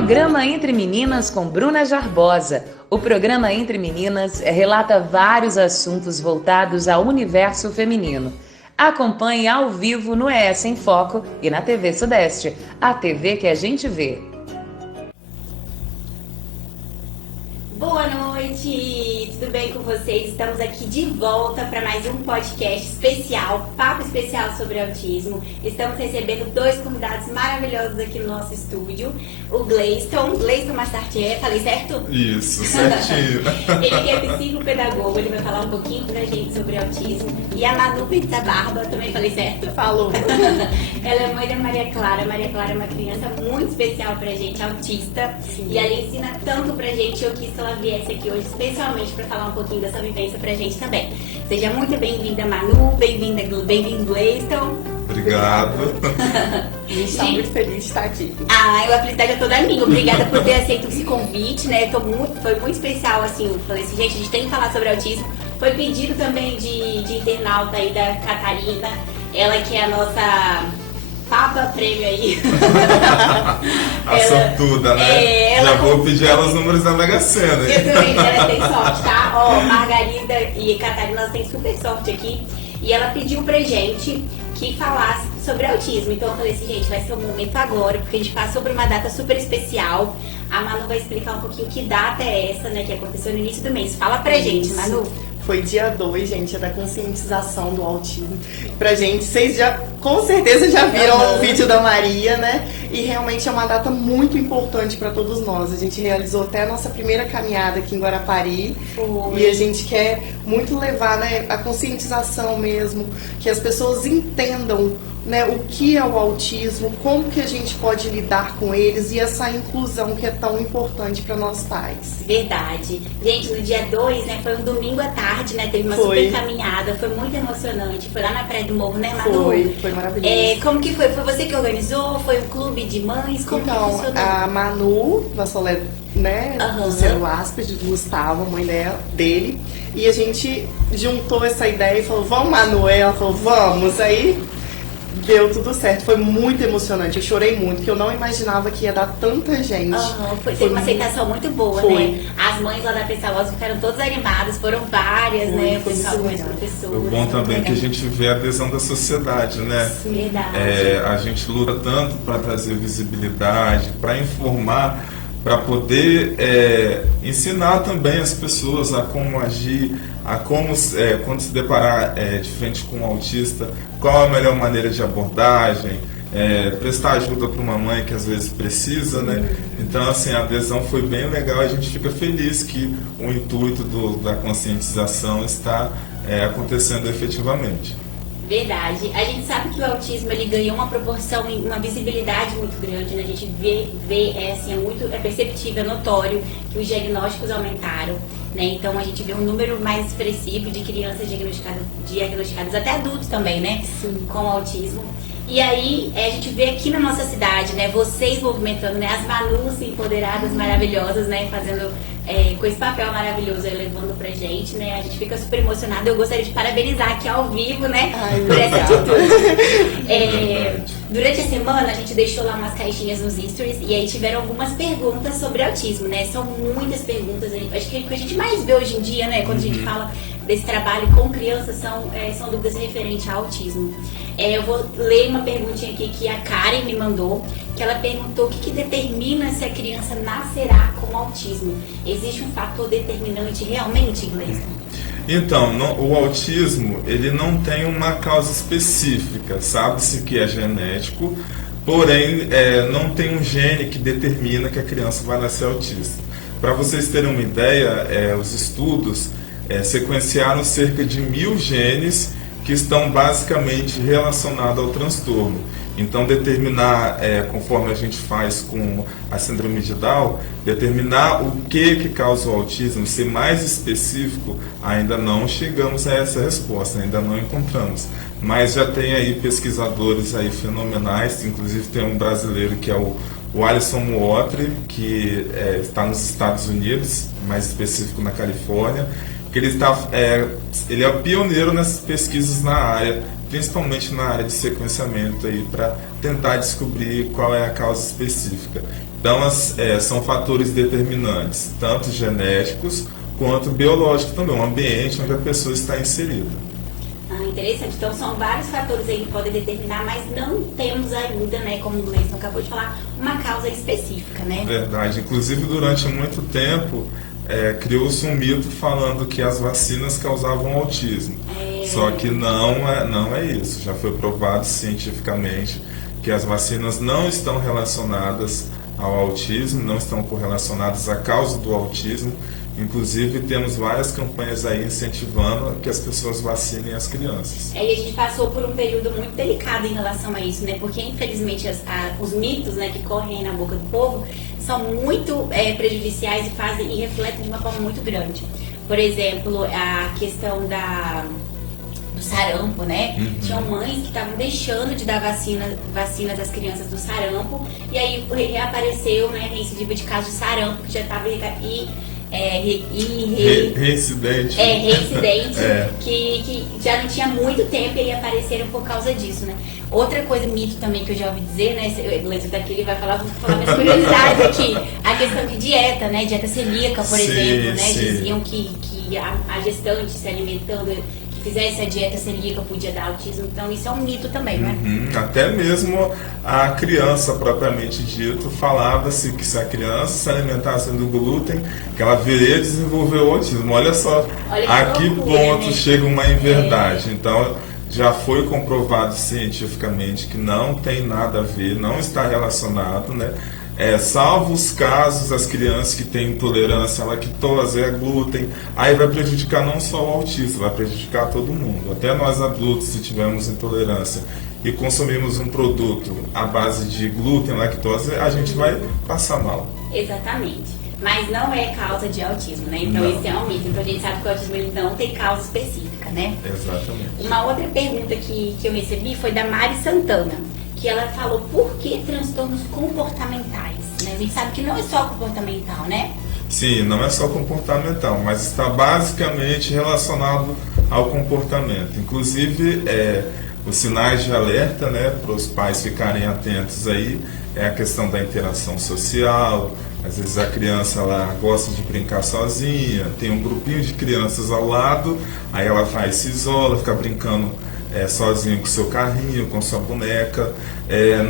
Programa Entre Meninas com Bruna Jarbosa. O programa Entre Meninas relata vários assuntos voltados ao universo feminino. Acompanhe ao vivo no ES em Foco e na TV Sudeste, a TV que a gente vê. Boa noite, tudo bem com vocês? Estamos aqui de volta para mais um podcast especial, papo especial sobre autismo. Estamos recebendo dois convidados maravilhosos aqui no nosso estúdio. O Gleison Mastartier, falei certo? Isso, certinho. Ele que é psicopedagogo, ele vai falar um pouquinho pra gente sobre autismo. E a Manu Pizza Barba, também falei certo? Falou. Ela é mãe da Maria Clara. Maria Clara é uma criança muito especial pra gente, autista. Sim. E ela ensina tanto pra gente, eu quis que ela viesse aqui hoje, especialmente pra falar um pouquinho dessa vivência pra gente também. Seja muito bem-vinda, Manu, bem-vindo, Gleison. Obrigado. A gente está muito feliz de estar aqui. A felicidade é toda minha. Obrigada por ter aceito esse convite, né? Foi muito especial, assim. Eu falei assim, gente, a gente tem que falar sobre autismo. Foi pedido também de internauta aí da Catarina. Ela que é a nossa Papa Prêmio aí. Sortuda, né? Já vou pedir ela os números da Mega Sena. Eu também, ela tem sorte, tá? Ó, Margarida e Catarina, elas têm super sorte aqui. E ela pediu pra gente que falasse sobre autismo. Então eu falei assim, gente, vai ser o momento agora, porque a gente passou por uma data super especial. A Manu vai explicar um pouquinho que data é essa, né, que aconteceu no início do mês. Fala pra gente, Manu. Foi dia 2, gente, é da conscientização do autismo. Pra gente, vocês já, com certeza já viram o vídeo da Maria, né? E realmente é uma data muito importante pra todos nós. A gente realizou até a nossa primeira caminhada aqui em Guarapari. E a gente quer muito levar, né, a conscientização mesmo, que as pessoas entendam, né, o que é o autismo, como que a gente pode lidar com eles e essa inclusão que é tão importante para nós pais. Verdade. Gente, no dia 2, né, foi um domingo à tarde, né, teve uma super caminhada, foi muito emocionante, foi lá na Praia do Morro, né, Manu? Foi maravilhoso. Como que foi? Foi você que organizou? Foi um clube de mães? Como que funcionou? A Manu Vassolé, né, do Cielo Áspide, do Gustavo, a mãe dele, e a gente juntou essa ideia e falou, vamos, Manu? Ela falou, vamos, aí deu tudo certo, foi muito emocionante, eu chorei muito, porque eu não imaginava que ia dar tanta gente. Foi uma aceitação muito boa, né? As mães lá da Pestalozzi ficaram todas animadas, foram várias, né? O pessoal, as professoras. O bom também é que a gente vê a adesão da sociedade, né? Verdade. A gente luta tanto para trazer visibilidade, para informar, para poder ensinar também as pessoas a como agir, a como, quando se deparar de frente com um autista, qual a melhor maneira de abordagem, prestar ajuda para uma mãe que às vezes precisa, né? Então, assim, a adesão foi bem legal, a gente fica feliz que o intuito da conscientização está acontecendo efetivamente. Verdade. A gente sabe que o autismo ele ganhou uma proporção, uma visibilidade muito grande, né? A gente vê é perceptível, é notório que os diagnósticos aumentaram, né? Então a gente vê um número mais expressivo de crianças diagnosticadas, até adultos também, né? Sim. Com autismo. E aí a gente vê aqui na nossa cidade, né? Vocês movimentando, né? As Manus empoderadas, maravilhosas, né? Fazendo com esse papel maravilhoso aí, levando pra gente, né? A gente fica super emocionada. Eu gostaria de parabenizar aqui ao vivo, né? Por essa atitude. Durante a semana a gente deixou lá umas caixinhas nos stories e aí tiveram algumas perguntas sobre autismo, né? São muitas perguntas. Acho que o que a gente mais vê hoje em dia, né? Quando a gente fala desse trabalho com crianças são dúvidas referentes ao autismo. Eu vou ler uma perguntinha aqui que a Karen me mandou, que ela perguntou o que determina se a criança nascerá com autismo. Existe um fator determinante realmente, Gleison? Então, o autismo, ele não tem uma causa específica, sabe-se que é genético, porém não tem um gene que determina que a criança vai nascer autista. Para vocês terem uma ideia, os estudos sequenciaram cerca de 1000 genes que estão basicamente relacionados ao transtorno. Então, determinar, conforme a gente faz com a síndrome de Down, determinar o que causa o autismo, ser mais específico, ainda não chegamos a essa resposta, ainda não encontramos. Mas já tem aí pesquisadores aí fenomenais, inclusive tem um brasileiro que é o Alisson Muotri, que está nos Estados Unidos, mais específico na Califórnia, que ele é o pioneiro nessas pesquisas na área, principalmente na área de sequenciamento, para tentar descobrir qual é a causa específica. Então, são fatores determinantes, tanto genéticos quanto biológicos também, o ambiente onde a pessoa está inserida. Interessante. Então, são vários fatores aí que podem determinar, mas não temos ainda, né, como o Gleison acabou de falar, uma causa específica, né? Verdade. Inclusive, durante muito tempo, criou-se um mito falando que as vacinas causavam autismo. Só que não é isso. Já foi provado cientificamente que as vacinas não estão relacionadas ao autismo, não estão correlacionadas à causa do autismo. Inclusive, temos várias campanhas aí incentivando que as pessoas vacinem as crianças. E a gente passou por um período muito delicado em relação a isso, né? Porque, infelizmente, os mitos, né, que correm aí na boca do povo são muito prejudiciais e refletem de uma forma muito grande. Por exemplo, a questão do sarampo, né? Tinham mães que estavam deixando de dar vacinas às crianças do sarampo, e aí reapareceu, né, recidiva de caso de sarampo, que já estava reincidente. Que já não tinha muito tempo e aí apareceram por causa disso, né? Outra coisa, mito também que eu já ouvi dizer, né? O Gleison daqui, ele vai falar, vou falar minhas curiosidades aqui. A questão de dieta, né? Dieta celíaca, por exemplo, né? Diziam que a gestante se alimentando, que fizesse a dieta celíaca podia dar autismo, então isso é um mito também, né? Até mesmo a criança propriamente dito, falava-se que se a criança se alimentasse do glúten, que ela viria desenvolver o autismo. Olha só a que ponto, né, chega uma inverdade. Então, já foi comprovado cientificamente que não tem nada a ver, não está relacionado, né? Salvo os casos, as crianças que têm intolerância à lactose, a glúten, aí vai prejudicar não só o autista, vai prejudicar todo mundo. Até nós adultos, se tivermos intolerância e consumimos um produto à base de glúten, lactose, a gente vai passar mal. Exatamente. Mas não é causa de autismo, né? Então isso é um mito. Então a gente sabe que o autismo ele não tem causa específica, né? Exatamente. Uma outra pergunta que eu recebi foi da Mari Santana, que ela falou por que transtornos comportamentais, né? A gente sabe que não é só comportamental, né? Sim, não é só comportamental, mas está basicamente relacionado ao comportamento. Inclusive, os sinais de alerta, né, para os pais ficarem atentos aí, é a questão da interação social. Às vezes a criança ela gosta de brincar sozinha, tem um grupinho de crianças ao lado, aí ela vai, se isola, fica brincando sozinho com seu carrinho, com sua boneca,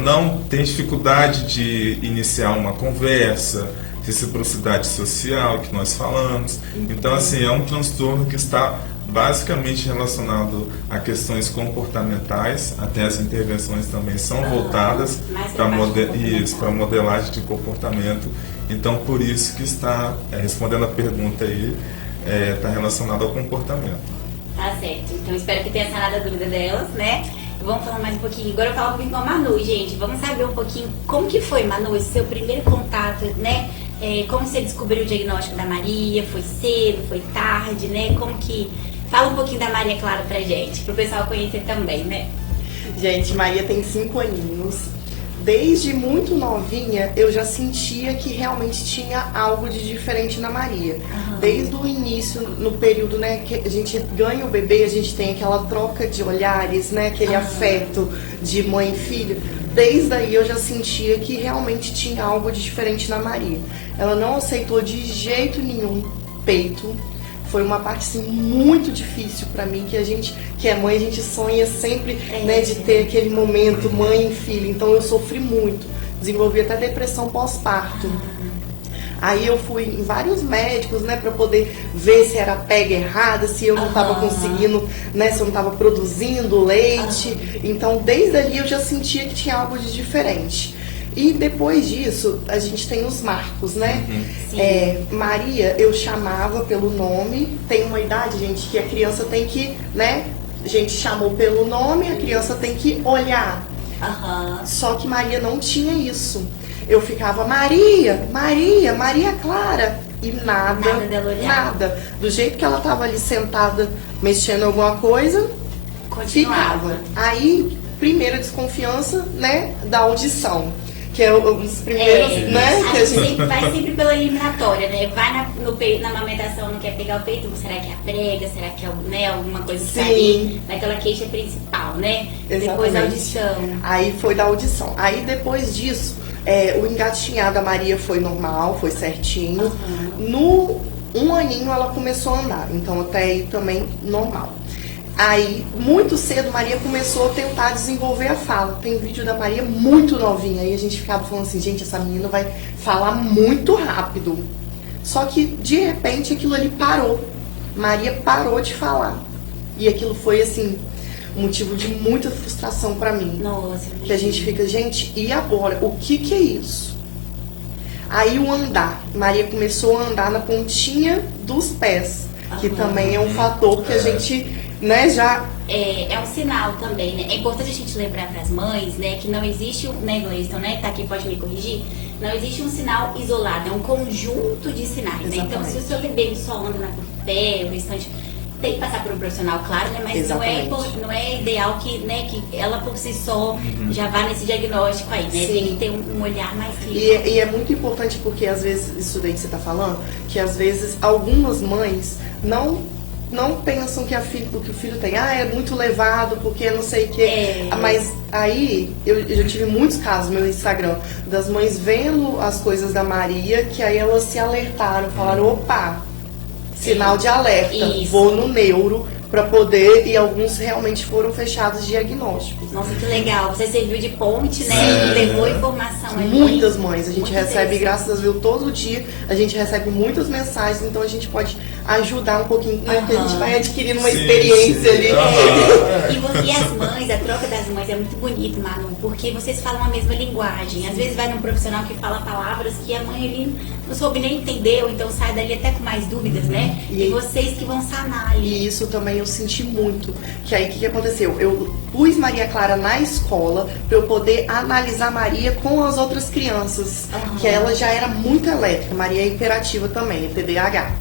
não tem dificuldade de iniciar uma conversa, reciprocidade social que nós falamos. Então, assim, é um transtorno que está basicamente relacionado a questões comportamentais, até as intervenções também são voltadas para modelagem de comportamento. Então, por isso que está, respondendo a pergunta aí, está relacionado ao comportamento. Tá certo. Então, espero que tenha sanado a dúvida delas, né? Vamos falar mais um pouquinho. Agora eu falo um pouquinho com a Manu, gente. Vamos saber um pouquinho como que foi, Manu, esse seu primeiro contato, né? Como você descobriu o diagnóstico da Maria? Foi cedo, foi tarde, né? Como que... Fala um pouquinho da Maria Clara pra gente, pro pessoal conhecer também, né? Gente, Maria tem 5 aninhos. Desde muito novinha, eu já sentia que realmente tinha algo de diferente na Maria. Desde o início, no período, né, que a gente ganha o bebê, a gente tem aquela troca de olhares, né, aquele afeto de mãe e filho. Desde aí eu já sentia que realmente tinha algo de diferente na Maria. Ela não aceitou de jeito nenhum peito. Foi uma parte assim, muito difícil pra mim, que a gente, que é mãe, a gente sonha sempre, né, de ter aquele momento mãe e filho. Então eu sofri muito, desenvolvi até depressão pós-parto. Aí eu fui em vários médicos, né, pra poder ver se era pega errada, se eu não tava conseguindo, né, se eu não tava produzindo leite. Então desde ali eu já sentia que tinha algo de diferente. E depois disso, a gente tem os marcos, né? Maria, eu chamava pelo nome. Tem uma idade, gente, que a criança tem que, né? A gente chamou pelo nome, a criança tem que olhar. Só que Maria não tinha isso. Eu ficava, Maria, Maria, Maria Clara. E nada, nada. Do jeito que ela tava ali sentada, mexendo em alguma coisa, ficava. Aí, primeira desconfiança, né, da audição. Que é os primeiros, né? A gente vai sempre pela eliminatória, né? Vai na amamentação, não quer pegar o peito, será que é a prega, será que é, né, alguma coisa que tá ali, naquela queixa principal, né? Exatamente. Depois da audição. Aí foi da audição. Aí depois disso, O engatinhar da Maria foi normal, foi certinho. No 1 aninho ela começou a andar, então até aí também normal. Aí, muito cedo, Maria começou a tentar desenvolver a fala. Tem vídeo da Maria muito novinha, aí a gente ficava falando assim, gente, essa menina vai falar muito rápido. Só que, de repente, aquilo ali parou. Maria parou de falar. E aquilo foi, assim, um motivo de muita frustração pra mim. Nossa. Que a gente fica, gente, e agora? O que é isso? Aí o andar. Maria começou a andar na pontinha dos pés, que também é um fator que a gente, né, já... É um sinal também, né? É importante a gente lembrar para as mães, né, que não existe, né, Gleison, né, que tá aqui, pode me corrigir, não existe um sinal isolado, é um conjunto de sinais, né? Então, se o seu bebê só anda na pé, o restante... Tem que passar por um profissional, claro, né? Mas não é ideal que, né, que ela por si só já vá nesse diagnóstico aí, né? Sim. Tem que ter um olhar mais clínico. E é muito importante porque, às vezes, isso daí que você tá falando, que às vezes algumas mães não pensam que o que o filho tem, é muito levado, porque não sei o que. Mas aí, eu já tive muitos casos no meu Instagram, das mães vendo as coisas da Maria, que aí elas se alertaram, falaram, opa, sinal de alerta, vou no neuro pra poder, e alguns realmente foram fechados diagnósticos. Nossa, que legal, você serviu de ponte, né? Levou informação ali. Muitas mães, a gente Muito recebe, graças a Deus, todo dia, a gente recebe muitas mensagens, então a gente pode ajudar um pouquinho, né? Porque a gente vai adquirindo uma experiência ali. E as mães, a troca das mães é muito bonito, Manu, porque vocês falam a mesma linguagem. Às vezes vai num profissional que fala palavras que a mãe ali não soube nem entender, ou então sai dali até com mais dúvidas, né? E vocês que vão sanar ali. E isso também eu senti muito. Que aí o que aconteceu? Eu pus Maria Clara na escola para eu poder analisar Maria com as outras crianças. Que ela já era muito elétrica. Maria é hiperativa também, é TDAH.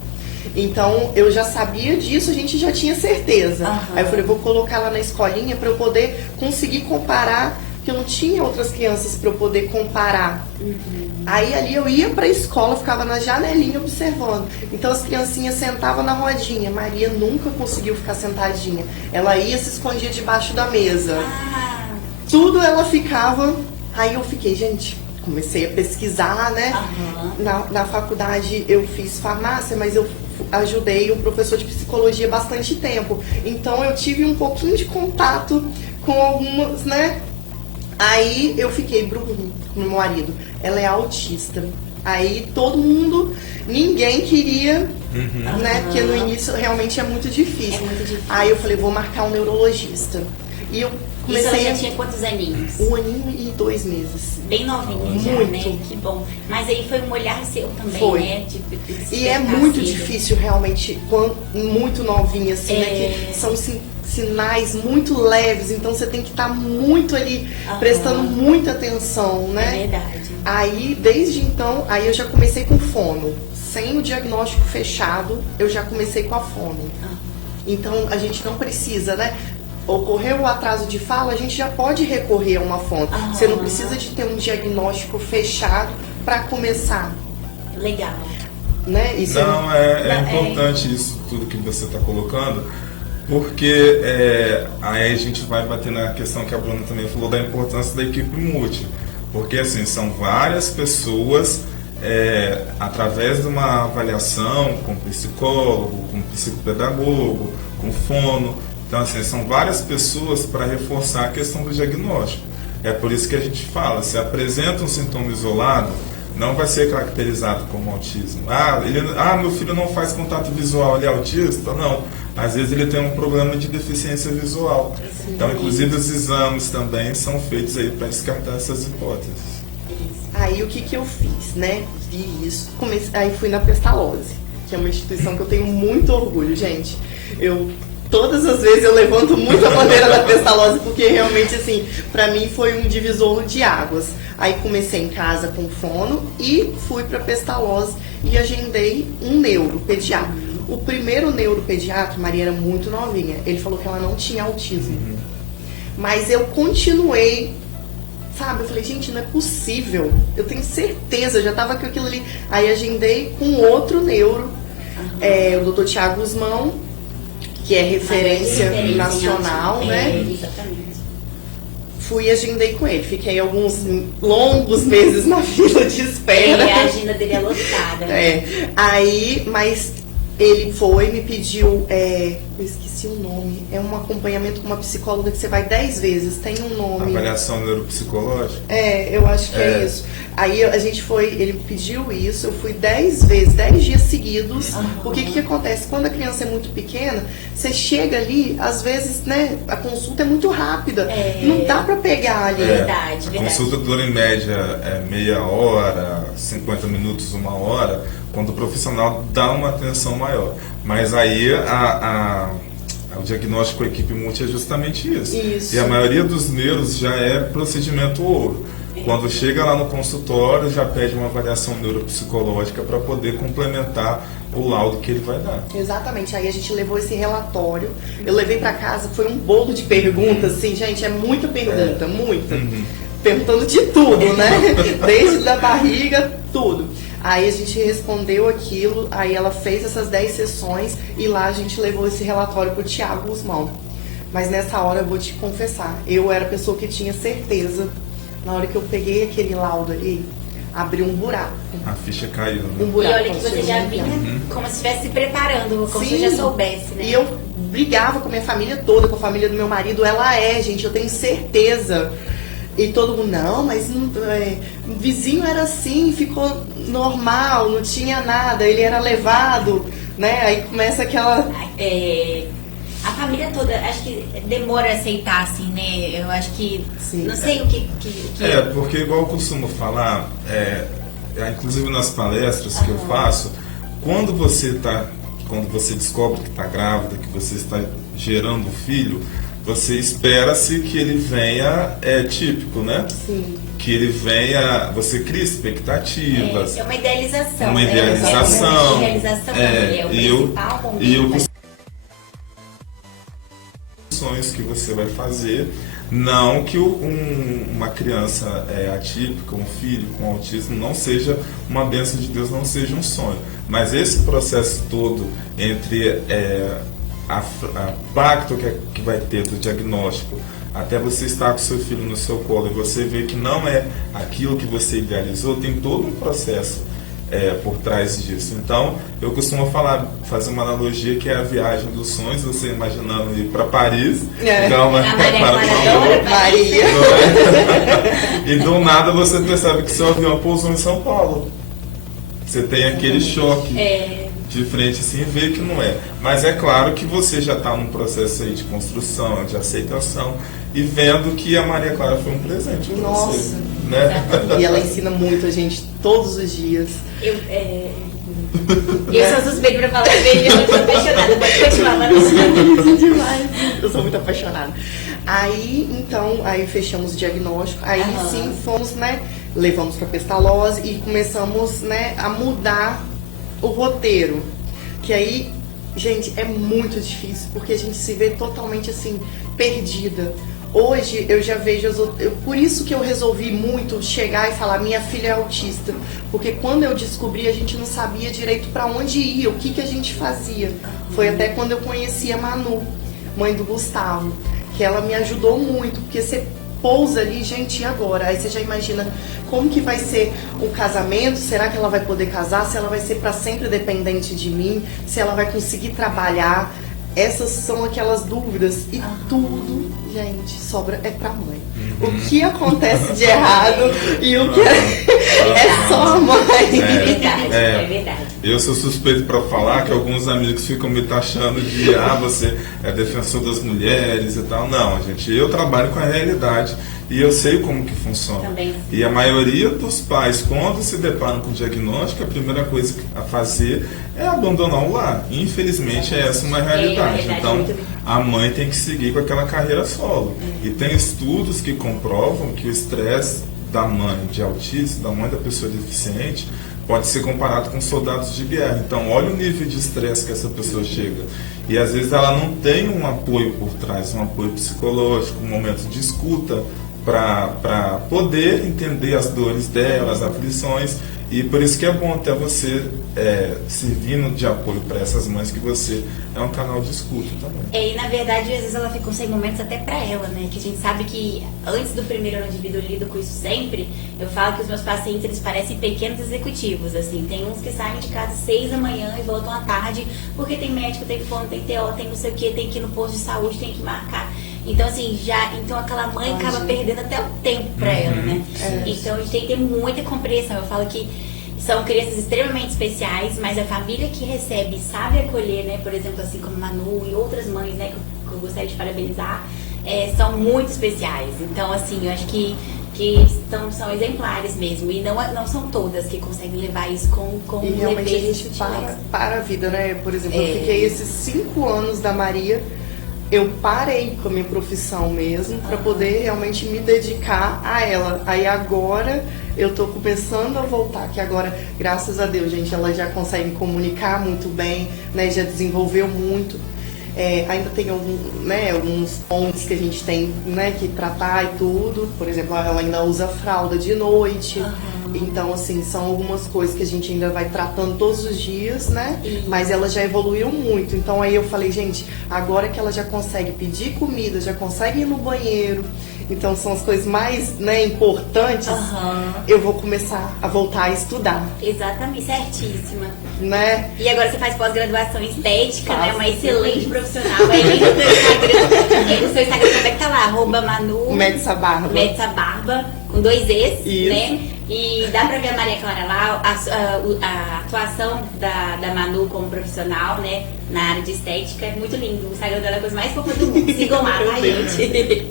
Então eu já sabia disso, a gente já tinha certeza. Aí eu falei, vou colocar ela na escolinha para eu poder conseguir comparar, porque eu não tinha outras crianças para eu poder comparar. Aí ali eu ia pra escola, ficava na janelinha observando. Então as criancinhas sentavam na rodinha. Maria nunca conseguiu ficar sentadinha. Ela ia, se escondia debaixo da mesa. Tudo ela ficava. Aí eu fiquei, gente, comecei a pesquisar, né? Na faculdade eu fiz farmácia, mas eu ajudei o professor de psicologia bastante tempo. Então eu tive um pouquinho de contato com algumas, né? Aí eu fiquei, Bruno, com meu marido, ela é autista. Aí todo mundo, ninguém queria, né? Porque no início realmente é muito difícil. É muito difícil. Aí eu falei, vou marcar um neurologista. E eu comecei. Isso ela já tinha quantos aninhos? 1 aninho e 2 meses. Bem novinha já, Muito. né? Que bom. Mas aí foi um olhar seu também, Foi. né? E é muito difícil realmente, quando muito novinha, assim, né? Que são sinais muito leves, então você tem que estar muito ali, prestando muita atenção, né? É verdade. Aí, desde então, aí eu já comecei com fono. Sem o diagnóstico fechado, eu já comecei com a fono. Então, a gente não precisa, né? Ocorreu o atraso de fala, a gente já pode recorrer a uma fono. Você não precisa de ter um diagnóstico fechado para começar. Legal. Né? Isso é importante isso tudo que você está colocando, porque aí a gente vai bater na questão que a Bruna também falou da importância da equipe multi. Porque assim, são várias pessoas através de uma avaliação com psicólogo, com psicopedagogo, com fono. Então assim, são várias pessoas para reforçar a questão do diagnóstico. É por isso que a gente fala, se apresenta um sintoma isolado, não vai ser caracterizado como autismo. Meu filho não faz contato visual, ele é autista? Não. Às vezes ele tem um problema de deficiência visual. Então, inclusive, os exames também são feitos aí para descartar essas hipóteses. Aí, o que eu fiz, né? Vi isso. Aí fui na Pestalozzi, que é uma instituição que eu tenho muito orgulho, gente. Todas as vezes eu levanto muito a bandeira da Pestalozzi, porque realmente, assim, pra mim foi um divisor de águas. Aí comecei em casa com fono e fui pra Pestalozzi e agendei um neuropediatra. O primeiro neuropediatra, Maria era muito novinha, ele falou que ela não tinha autismo. Mas eu continuei, sabe? Eu falei, gente, não é possível. Eu tenho certeza, eu já tava com aquilo ali. Aí agendei com outro neuro, o Dr. Thiago Guzmão, que é referência nacional, né? Exatamente. fui e agendei com ele. Fiquei alguns longos meses na fila de espera. A agenda dele é lotada. Aí, mas ele foi, me pediu, eu esqueci o nome, é um acompanhamento com uma psicóloga que você vai 10 vezes, tem um nome. Avaliação neuropsicológica? Eu acho que é isso. Aí a gente foi, ele pediu isso, eu fui 10 vezes, 10 dias seguidos. Porque o que acontece? Quando a criança é muito pequena, você chega ali, às vezes, né, a consulta é muito rápida. Não dá pra pegar ali. Verdade. A consulta dura em média meia hora, 50 minutos, 1 hora, quando o profissional dá uma atenção maior. Mas aí o diagnóstico com a equipe multi é justamente isso. E a maioria dos neuros já é procedimento ouro. Quando chega lá no consultório, já pede uma avaliação neuropsicológica para poder complementar o laudo que ele vai dar. Exatamente. Aí a gente levou esse relatório, eu levei para casa, foi um bolo de perguntas, assim, gente, é muita pergunta, muita. Perguntando de tudo, né? Desde da barriga, tudo. Aí a gente respondeu aquilo, aí ela fez essas 10 sessões e lá a gente levou esse relatório pro Thiago Guzmão. Mas nessa hora eu vou te confessar, eu era a pessoa que tinha certeza. Na hora que eu peguei aquele laudo ali, abriu um buraco. A ficha caiu, né? Um buraco. E olha que você já vinha como se estivesse se preparando, como se você já soubesse, né? E eu brigava com a minha família toda, com a família do meu marido. Ela gente, eu tenho certeza. E todo mundo, não, mas o vizinho era assim, ficou normal, não tinha nada, ele era levado, né? Aí começa aquela... A família toda, acho que demora a aceitar, assim, né? Eu acho que... Sim. Não sei o que porque igual eu costumo falar, inclusive nas palestras que eu faço, quando você descobre que está grávida, que você está gerando um filho, você espera-se que ele venha típico, né? Sim. Que ele venha, você cria expectativas. É uma idealização. Uma idealização. Uma idealização é o principal convite. Que você vai fazer, não que uma criança atípica, um filho com autismo não seja uma bênção de Deus, não seja um sonho, mas esse processo todo entre a pacto que vai ter do diagnóstico até você estar com seu filho no seu colo e você ver que não é aquilo que você idealizou, tem todo um processo por trás disso. Então, eu costumo fazer uma analogia que é a viagem dos sonhos, você imaginando ir para Paris, Maria. E do nada você percebe que seu avião pousou em São Paulo. Você tem aquele choque de frente assim e vê que não é. Mas é claro que você já está num processo aí de construção, de aceitação e vendo que a Maria Clara foi um presente para você. Né? E ela ensina muito a gente todos os dias. Eu sou suspeita pra falar bem, eu sou apaixonada. Pode continuar, Maria. Demais. Eu sou muito apaixonada. Aí, então, fechamos o diagnóstico. Aí sim fomos, né? Levamos pra Pestalozzi e começamos, né, a mudar o roteiro. Que aí, gente, é muito difícil, porque a gente se vê totalmente assim, perdida. Hoje eu já vejo por isso que eu resolvi muito chegar e falar minha filha é autista, porque quando eu descobri a gente não sabia direito para onde ia, o que a gente fazia. Foi até quando eu conheci a Manu, mãe do Gustavo, que ela me ajudou muito, porque você pousa ali, gente, e agora? Aí você já imagina como que vai ser o casamento, será que ela vai poder casar, se ela vai ser para sempre dependente de mim, se ela vai conseguir trabalhar. Essas são aquelas dúvidas e tudo, gente, sobra pra mãe. O que acontece de errado e o que é só a mãe. É verdade. Eu sou suspeito para falar que alguns amigos ficam me taxando de você é defensor das mulheres e tal. Não, gente, eu trabalho com a realidade e eu sei como que funciona. Também. E a maioria dos pais, quando se deparam com o diagnóstico, a primeira coisa a fazer é abandonar o lar. Infelizmente, essa é uma realidade. Então, a mãe tem que seguir com aquela carreira solo. E tem estudos que comprovam que o estresse da mãe de autismo, da mãe da pessoa deficiente, pode ser comparado com soldados de guerra. Então, olha o nível de estresse que essa pessoa chega. E às vezes ela não tem um apoio por trás, um apoio psicológico, um momento de escuta para poder entender as dores dela, as aflições E por isso que é bom até você servindo de apoio para essas mães, que você é um canal de escuta também. E na verdade, às vezes ela fica sem momentos até pra ela, né? Que a gente sabe que antes do primeiro ano de vida eu lido com isso sempre. Eu falo que os meus pacientes, eles parecem pequenos executivos, assim. Tem uns que saem de casa 6 da manhã e voltam à tarde, porque tem médico, tem fono, tem TO, tem não sei o que, tem que ir no posto de saúde, tem que marcar. Então, assim, então aquela mãe acaba perdendo até o tempo pra ela, né? Então a gente tem que ter muita compreensão. Eu falo que são crianças extremamente especiais, mas a família que recebe e sabe acolher, né? Por exemplo, assim como Manu e outras mães, né? Que eu gostaria de parabenizar, são muito especiais. Então, assim, eu acho que são exemplares mesmo. E não são todas que conseguem levar isso com e realmente a gente para a vida, né? Por exemplo, eu fiquei esses 5 anos da Maria, eu parei com a minha profissão mesmo para poder realmente me dedicar a ela. Aí agora eu tô começando a voltar, que agora, graças a Deus, gente, ela já consegue comunicar muito bem, né? Já desenvolveu muito. Ainda tem alguns pontos que a gente tem, né, que tratar e tudo. Por exemplo, ela ainda usa fralda de noite. Então, assim, são algumas coisas que a gente ainda vai tratando todos os dias, né? Mas ela já evoluiu muito. Então aí eu falei, gente, agora que ela já consegue pedir comida, já consegue ir no banheiro, então são as coisas mais, né, importantes, eu vou começar a voltar a estudar. Exatamente, certíssima. Né? E agora você faz pós-graduação em estética, né? Uma excelente profissional. Aí no seu Instagram, no seu Instagram, como é que tá lá? @Manu Metsa Barba, com 2 E's, isso, né? E dá pra ver a Maria Clara lá, a atuação da Manu como profissional, né? Na área de estética. É muito lindo. O Instagram dela é a coisa mais fofa do mundo. Sigam lá, tá, gente?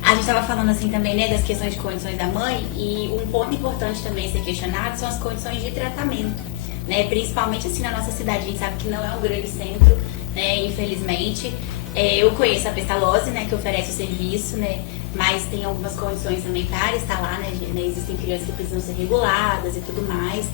A gente tava falando assim também, né? Das questões de condições da mãe. E um ponto importante também a ser questionado são as condições de tratamento, né? Principalmente assim na nossa cidade. A gente sabe que não é um grande centro, né? Infelizmente. Eu conheço a Pestalozzi, né? Que oferece o serviço, né? Mas tem algumas condições também para estar lá, né? Existem crianças que precisam ser reguladas e tudo mais.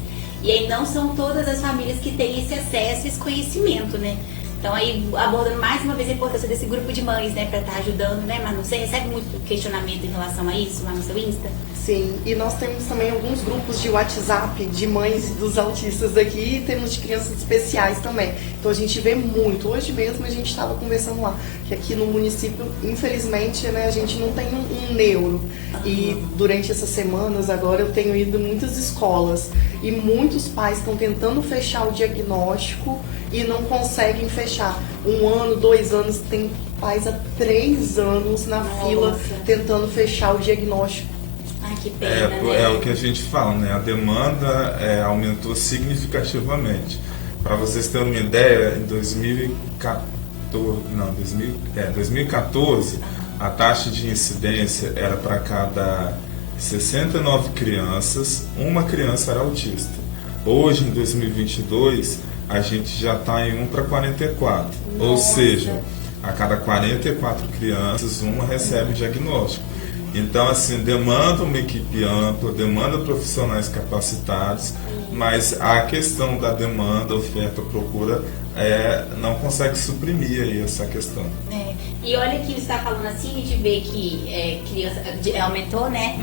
E aí não são todas as famílias que têm esse acesso e esse conhecimento, né? Então aí abordando mais uma vez a importância desse grupo de mães, né? Pra estar ajudando, né, Manu? Você recebe muito questionamento em relação a isso lá no seu Insta? Sim, e nós temos também alguns grupos de WhatsApp de mães dos autistas aqui e temos de crianças especiais também. Então a gente vê muito. Hoje mesmo a gente estava conversando lá, que aqui no município, infelizmente, né, a gente não tem um neuro. E durante essas semanas agora eu tenho ido em muitas escolas e muitos pais estão tentando fechar o diagnóstico e não conseguem fechar. 1 ano, 2 anos, tem pais há 3 anos na fila tentando fechar o diagnóstico. Ai, que pena, né? É o que a gente fala, né? A demanda aumentou significativamente. Para vocês terem uma ideia, em 2014, a taxa de incidência era para cada 69 crianças, uma criança era autista. Hoje, em 2022, a gente já está em 1 para 44. Nossa. Ou seja, a cada 44 crianças, uma recebe diagnóstico. Então, assim, demanda uma equipe ampla, demanda profissionais capacitados, mas a questão da demanda, oferta, procura, não consegue suprimir aí essa questão. E olha que você está falando assim, a gente vê que criança aumentou, né,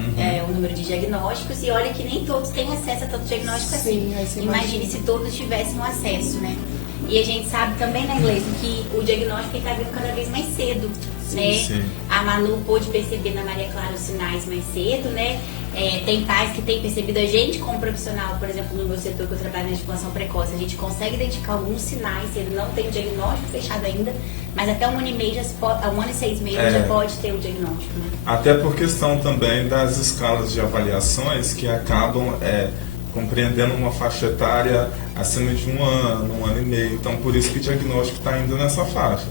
o número de diagnósticos, e olha que nem todos têm acesso a tanto diagnóstico assim. Imagine se todos tivessem acesso, né? E a gente sabe também, né, Gleison, que o diagnóstico está vindo cada vez mais cedo, né? Sim. A Manu pôde perceber na Maria Clara os sinais mais cedo, né? Tem pais que têm percebido a gente como profissional, por exemplo, no meu setor que eu trabalho na estimulação precoce, a gente consegue identificar alguns sinais, se ele não tem o diagnóstico fechado ainda, mas até 1 ano e meio, 1 ano e 6 meses já pode ter o diagnóstico, né? Até por questão também das escalas de avaliações que acabam compreendendo uma faixa etária acima de 1 ano, 1 ano e meio. Então, por isso que o diagnóstico está indo nessa faixa.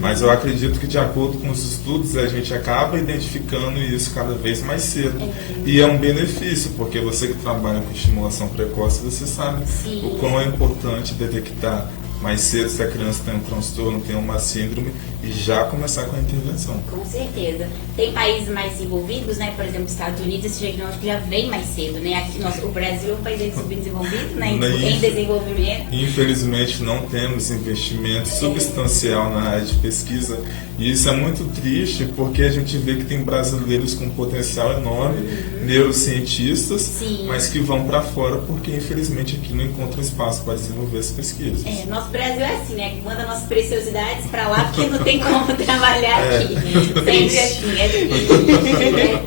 Mas eu acredito que, de acordo com os estudos, a gente acaba identificando isso cada vez mais cedo. E é um benefício, porque você que trabalha com estimulação precoce, você sabe o quão é importante detectar mais cedo se a criança tem um transtorno, tem uma síndrome, e já começar com a intervenção. Com certeza. Tem países mais desenvolvidos, né? Por exemplo, Estados Unidos, esse diagnóstico já vem mais cedo, né? Aqui, o Brasil é um país subdesenvolvido, né? Em desenvolvimento. Infelizmente não temos investimento substancial na área de pesquisa, e isso é muito triste porque a gente vê que tem brasileiros com potencial enorme, neurocientistas, Sim. mas que vão para fora porque infelizmente aqui não encontram espaço para desenvolver as pesquisas. Nosso Brasil é assim, né? Manda nossas preciosidades para lá porque não tem como trabalhar aqui. Sempre assim, é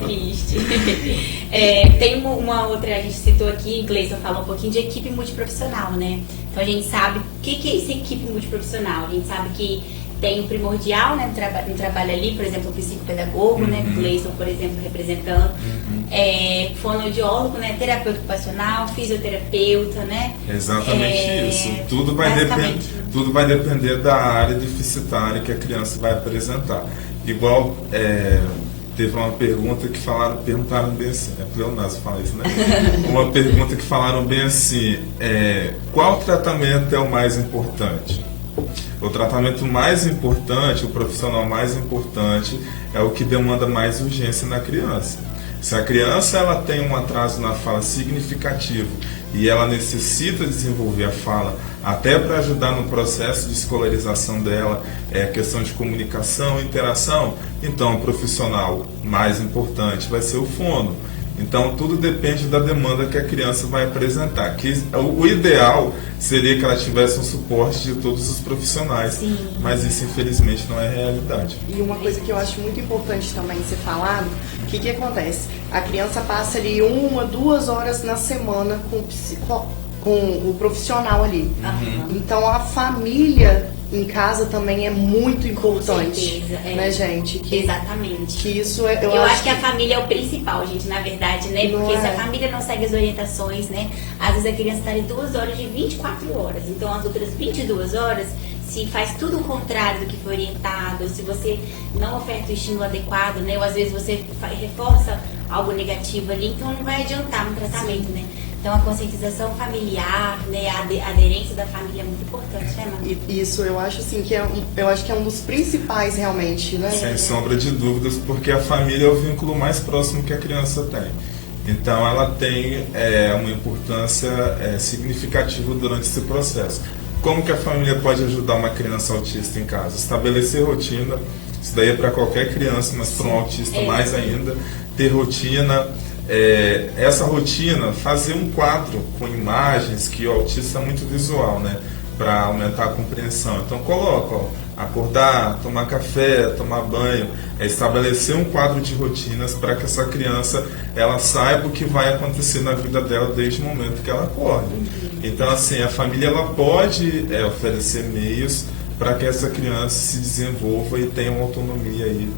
triste. Tem uma outra, a gente citou aqui, Gleison falou um pouquinho de equipe multiprofissional, né? Então a gente sabe o que é essa equipe multiprofissional. A gente sabe que tem o primordial, né, no trabalho ali, por exemplo, o psicopedagogo, né, o Gleison, por exemplo, representando, fonoaudiólogo, né, terapeuta ocupacional, fisioterapeuta, né? Exatamente isso. Tudo vai depender da área deficitária que a criança vai apresentar. Igual teve uma pergunta que perguntaram bem assim, é pleonasmo falar isso, né? Uma pergunta que falaram bem assim, qual tratamento é o mais importante? O tratamento mais importante, o profissional mais importante, é o que demanda mais urgência na criança. Se a criança ela tem um atraso na fala significativo e ela necessita desenvolver a fala até para ajudar no processo de escolarização dela, questão de comunicação, interação, então o profissional mais importante vai ser o fono. Então, tudo depende da demanda que a criança vai apresentar. O ideal seria que ela tivesse um suporte de todos os profissionais, Sim. mas isso, infelizmente, não é realidade. E uma coisa que eu acho muito importante também ser falado, o que acontece? A criança passa ali 1, 2 horas na semana com o profissional ali. Então, a família em casa também é muito importante, né, gente? Exatamente. Que isso eu acho que a família é o principal, gente, na verdade, né? Porque se a família não segue as orientações, né? Às vezes a criança está ali 2 horas de 24 horas. Então, as outras 22 horas, se faz tudo o contrário do que foi orientado, se você não oferta o estímulo adequado, né? Ou às vezes você reforça algo negativo ali, então não vai adiantar no tratamento, né? Então, a conscientização familiar, né, a aderência da família é muito importante, né, Manu? Isso, eu acho assim que eu acho que é um dos principais realmente, né? Sem sombra de dúvidas, porque a família é o vínculo mais próximo que a criança tem. Então, ela tem uma importância significativa durante esse processo. Como que a família pode ajudar uma criança autista em casa? Estabelecer rotina, isso daí é para qualquer criança, mas para um autista mais ainda, ter rotina. Essa rotina, fazer um quadro com imagens, que o autista é muito visual, né? Para aumentar a compreensão. Então coloca, acordar, tomar café, tomar banho, estabelecer um quadro de rotinas para que essa criança ela saiba o que vai acontecer na vida dela desde o momento que ela acorda. Então assim, a família ela pode oferecer meios para que essa criança se desenvolva e tenha uma autonomia aí,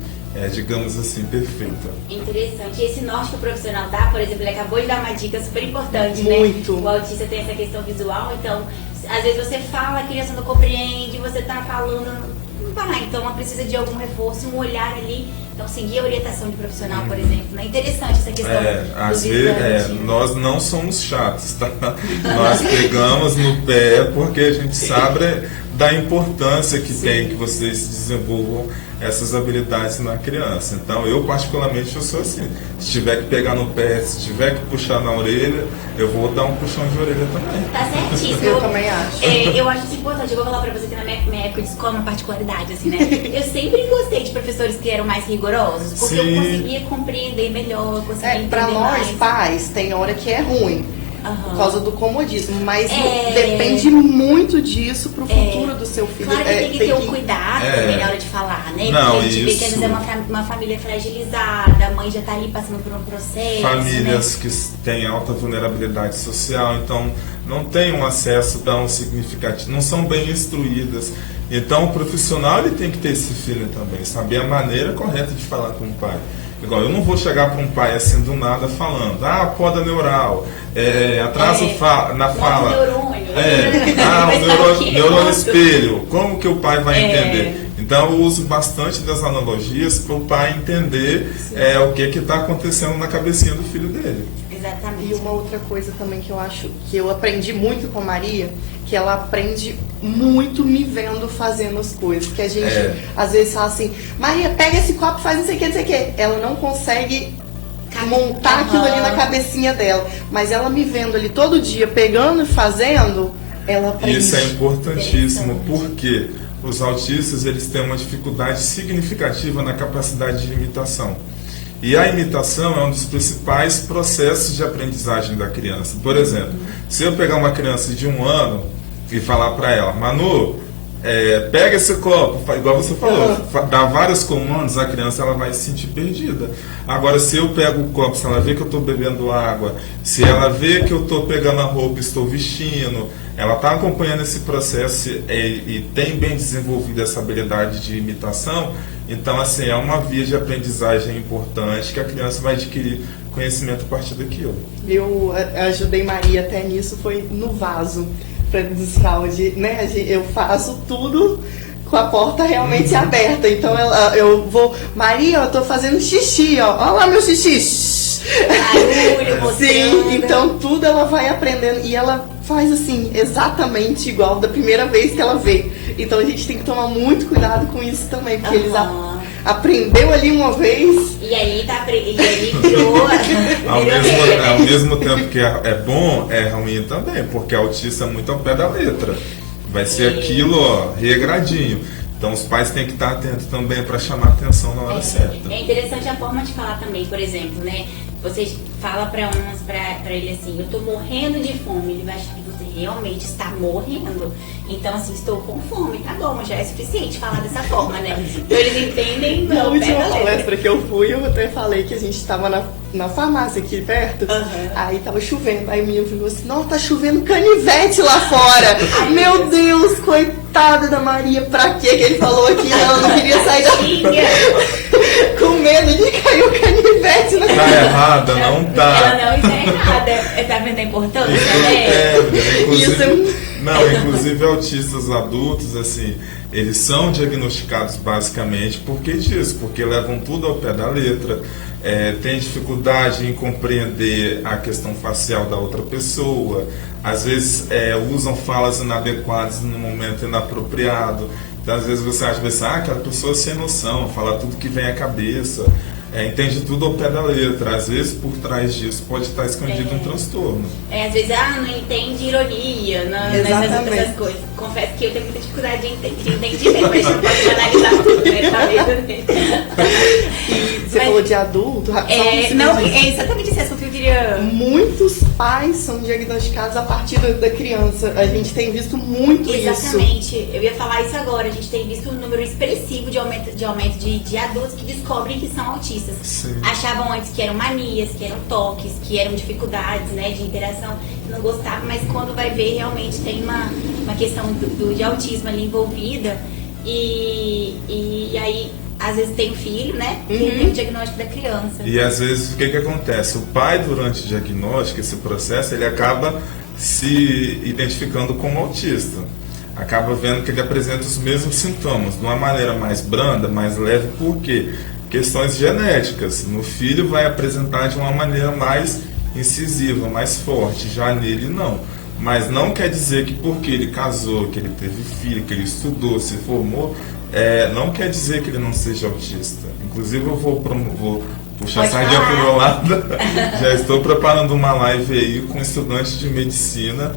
digamos assim, perfeita. Interessante. E esse norte que o profissional dá, por exemplo, ele acabou de dar uma dica super importante, muito, né? O autista tem essa questão visual, então, às vezes você fala, a criança não compreende, você tá falando, não vai. Então, ela precisa de algum reforço, um olhar ali. Então, seguir a orientação de profissional, por exemplo. É interessante essa questão às vezes, nós não somos chatos, tá? Nós pegamos no pé porque a gente sabe da importância que tem que vocês desenvolvam essas habilidades na criança. Então, eu particularmente eu sou assim. Se tiver que pegar no pé, se tiver que puxar na orelha, eu vou dar um puxão de orelha também. Tá certíssimo. Eu também acho. Eu acho isso importante. Eu vou falar pra você que na minha época de escola, uma particularidade, assim, né? Eu sempre gostei de professores que eram mais rigorosos, porque eu conseguia compreender melhor, eu conseguia entender pra nós, mais. pais, tem hora que é ruim. Por causa do comodismo, mas depende muito disso pro futuro do seu filho. Claro que tem que ter um cuidado também na hora de falar, né? Não, porque a gente vê que às vezes é uma família fragilizada, a mãe já tá ali passando por um processo. Famílias, né, que têm alta vulnerabilidade social, então não têm um acesso tão significativo, não são bem instruídas. Então o profissional ele tem que ter esse feeling também, saber a maneira correta de falar com o pai. Igual, eu não vou chegar para um pai assim do nada falando, poda neural, atraso na fala, neurônio. o neurônio espelho, como que o pai vai entender? Então eu uso bastante das analogias para o pai entender o que está acontecendo na cabecinha do filho dele. Exatamente. E uma outra coisa também que eu acho que eu aprendi muito com a Maria, que ela aprende muito me vendo fazendo as coisas. Que a gente às vezes fala assim, Maria, pega esse copo e faz não sei o que, não sei o que. Ela não consegue montar aquilo ali na cabecinha dela. Mas ela me vendo ali todo dia, pegando e fazendo, ela aprende. Isso é importantíssimo, porque os autistas eles têm uma dificuldade significativa na capacidade de imitação. E a imitação é um dos principais processos de aprendizagem da criança. Por exemplo, se eu pegar uma criança de 1 ano e falar para ela, Manu, pega esse copo, igual você falou, dá vários comandos, a criança ela vai se sentir perdida. Agora, se eu pego o copo, se ela vê que eu estou bebendo água, se ela vê que eu estou pegando a roupa e estou vestindo, ela está acompanhando esse processo e tem bem desenvolvido essa habilidade de imitação. Então, assim, é uma via de aprendizagem importante que a criança vai adquirir conhecimento a partir daquilo. Eu ajudei Maria até nisso, foi no vaso para desfraude, né? Eu faço tudo com a porta realmente aberta. Então eu vou, Maria, eu tô fazendo xixi, ó. Olha lá meu xixi. Barulho, sim, então tudo ela vai aprendendo e ela faz assim, exatamente igual da primeira vez que ela vê. Então a gente tem que tomar muito cuidado com isso também, porque eles aprendeu ali uma vez. E aí virou. Ao mesmo tempo que é bom, é ruim também, porque autista é muito ao pé da letra. Vai ser aquilo, regradinho. Então os pais têm que estar atentos também para chamar atenção na hora certa. É interessante a forma de falar também, por exemplo, né? Você fala para ele assim, eu tô morrendo de fome, ele vai achar que você realmente está morrendo. Então, assim, estou com fome, tá bom, já é suficiente falar dessa forma, né? Então eles entendem. Na última palestra que eu fui, eu até falei que a gente estava na farmácia aqui perto, aí tava chovendo, aí o menino falou assim, nossa, tá chovendo canivete lá fora. Ai, meu Deus, coitada da Maria, pra quê que ele falou aqui? Ela não queria sair com medo de cair o canivete na Tá errada, não tá. Ela não está errada, tá vendo a importância, né? Inclusive autistas adultos, assim, eles são diagnosticados basicamente porque disso, porque levam tudo ao pé da letra, têm dificuldade em compreender a questão facial da outra pessoa, às vezes usam falas inadequadas no momento inapropriado. Então, às vezes você acha, aquela pessoa sem noção, fala tudo que vem à cabeça, entende tudo ao pé da letra. Às vezes, por trás disso, pode estar escondido um transtorno. Às vezes, não entende ironia, nessas coisas. Confesso que eu tenho muita dificuldade de entender, mas a gente não pode analisar tudo, né? E você falou de adulto, é exatamente esse assunto que eu queria... Muitos pais são diagnosticados a partir da criança. A gente tem visto muito isso. Exatamente. Eu ia falar isso agora. A gente tem visto um número expressivo de aumento de adultos que descobrem que são autistas. Sim. Achavam antes que eram manias, que eram toques, que eram dificuldades, né, de interação, não gostavam, mas quando vai ver, realmente tem uma questão de autismo ali envolvida. E aí, às vezes tem o filho, né? E tem o diagnóstico da criança. E às vezes o que acontece? O pai, durante o diagnóstico, esse processo, ele acaba se identificando como autista. Acaba vendo que ele apresenta os mesmos sintomas, de uma maneira mais branda, mais leve, por quê? Questões genéticas. No filho vai apresentar de uma maneira mais incisiva, mais forte, já nele não. Mas não quer dizer que porque ele casou, que ele teve filho, que ele estudou, se formou, não quer dizer que ele não seja autista. Inclusive eu vou puxar a sardinha para o meu lado. Já estou preparando uma live aí com um estudante de medicina,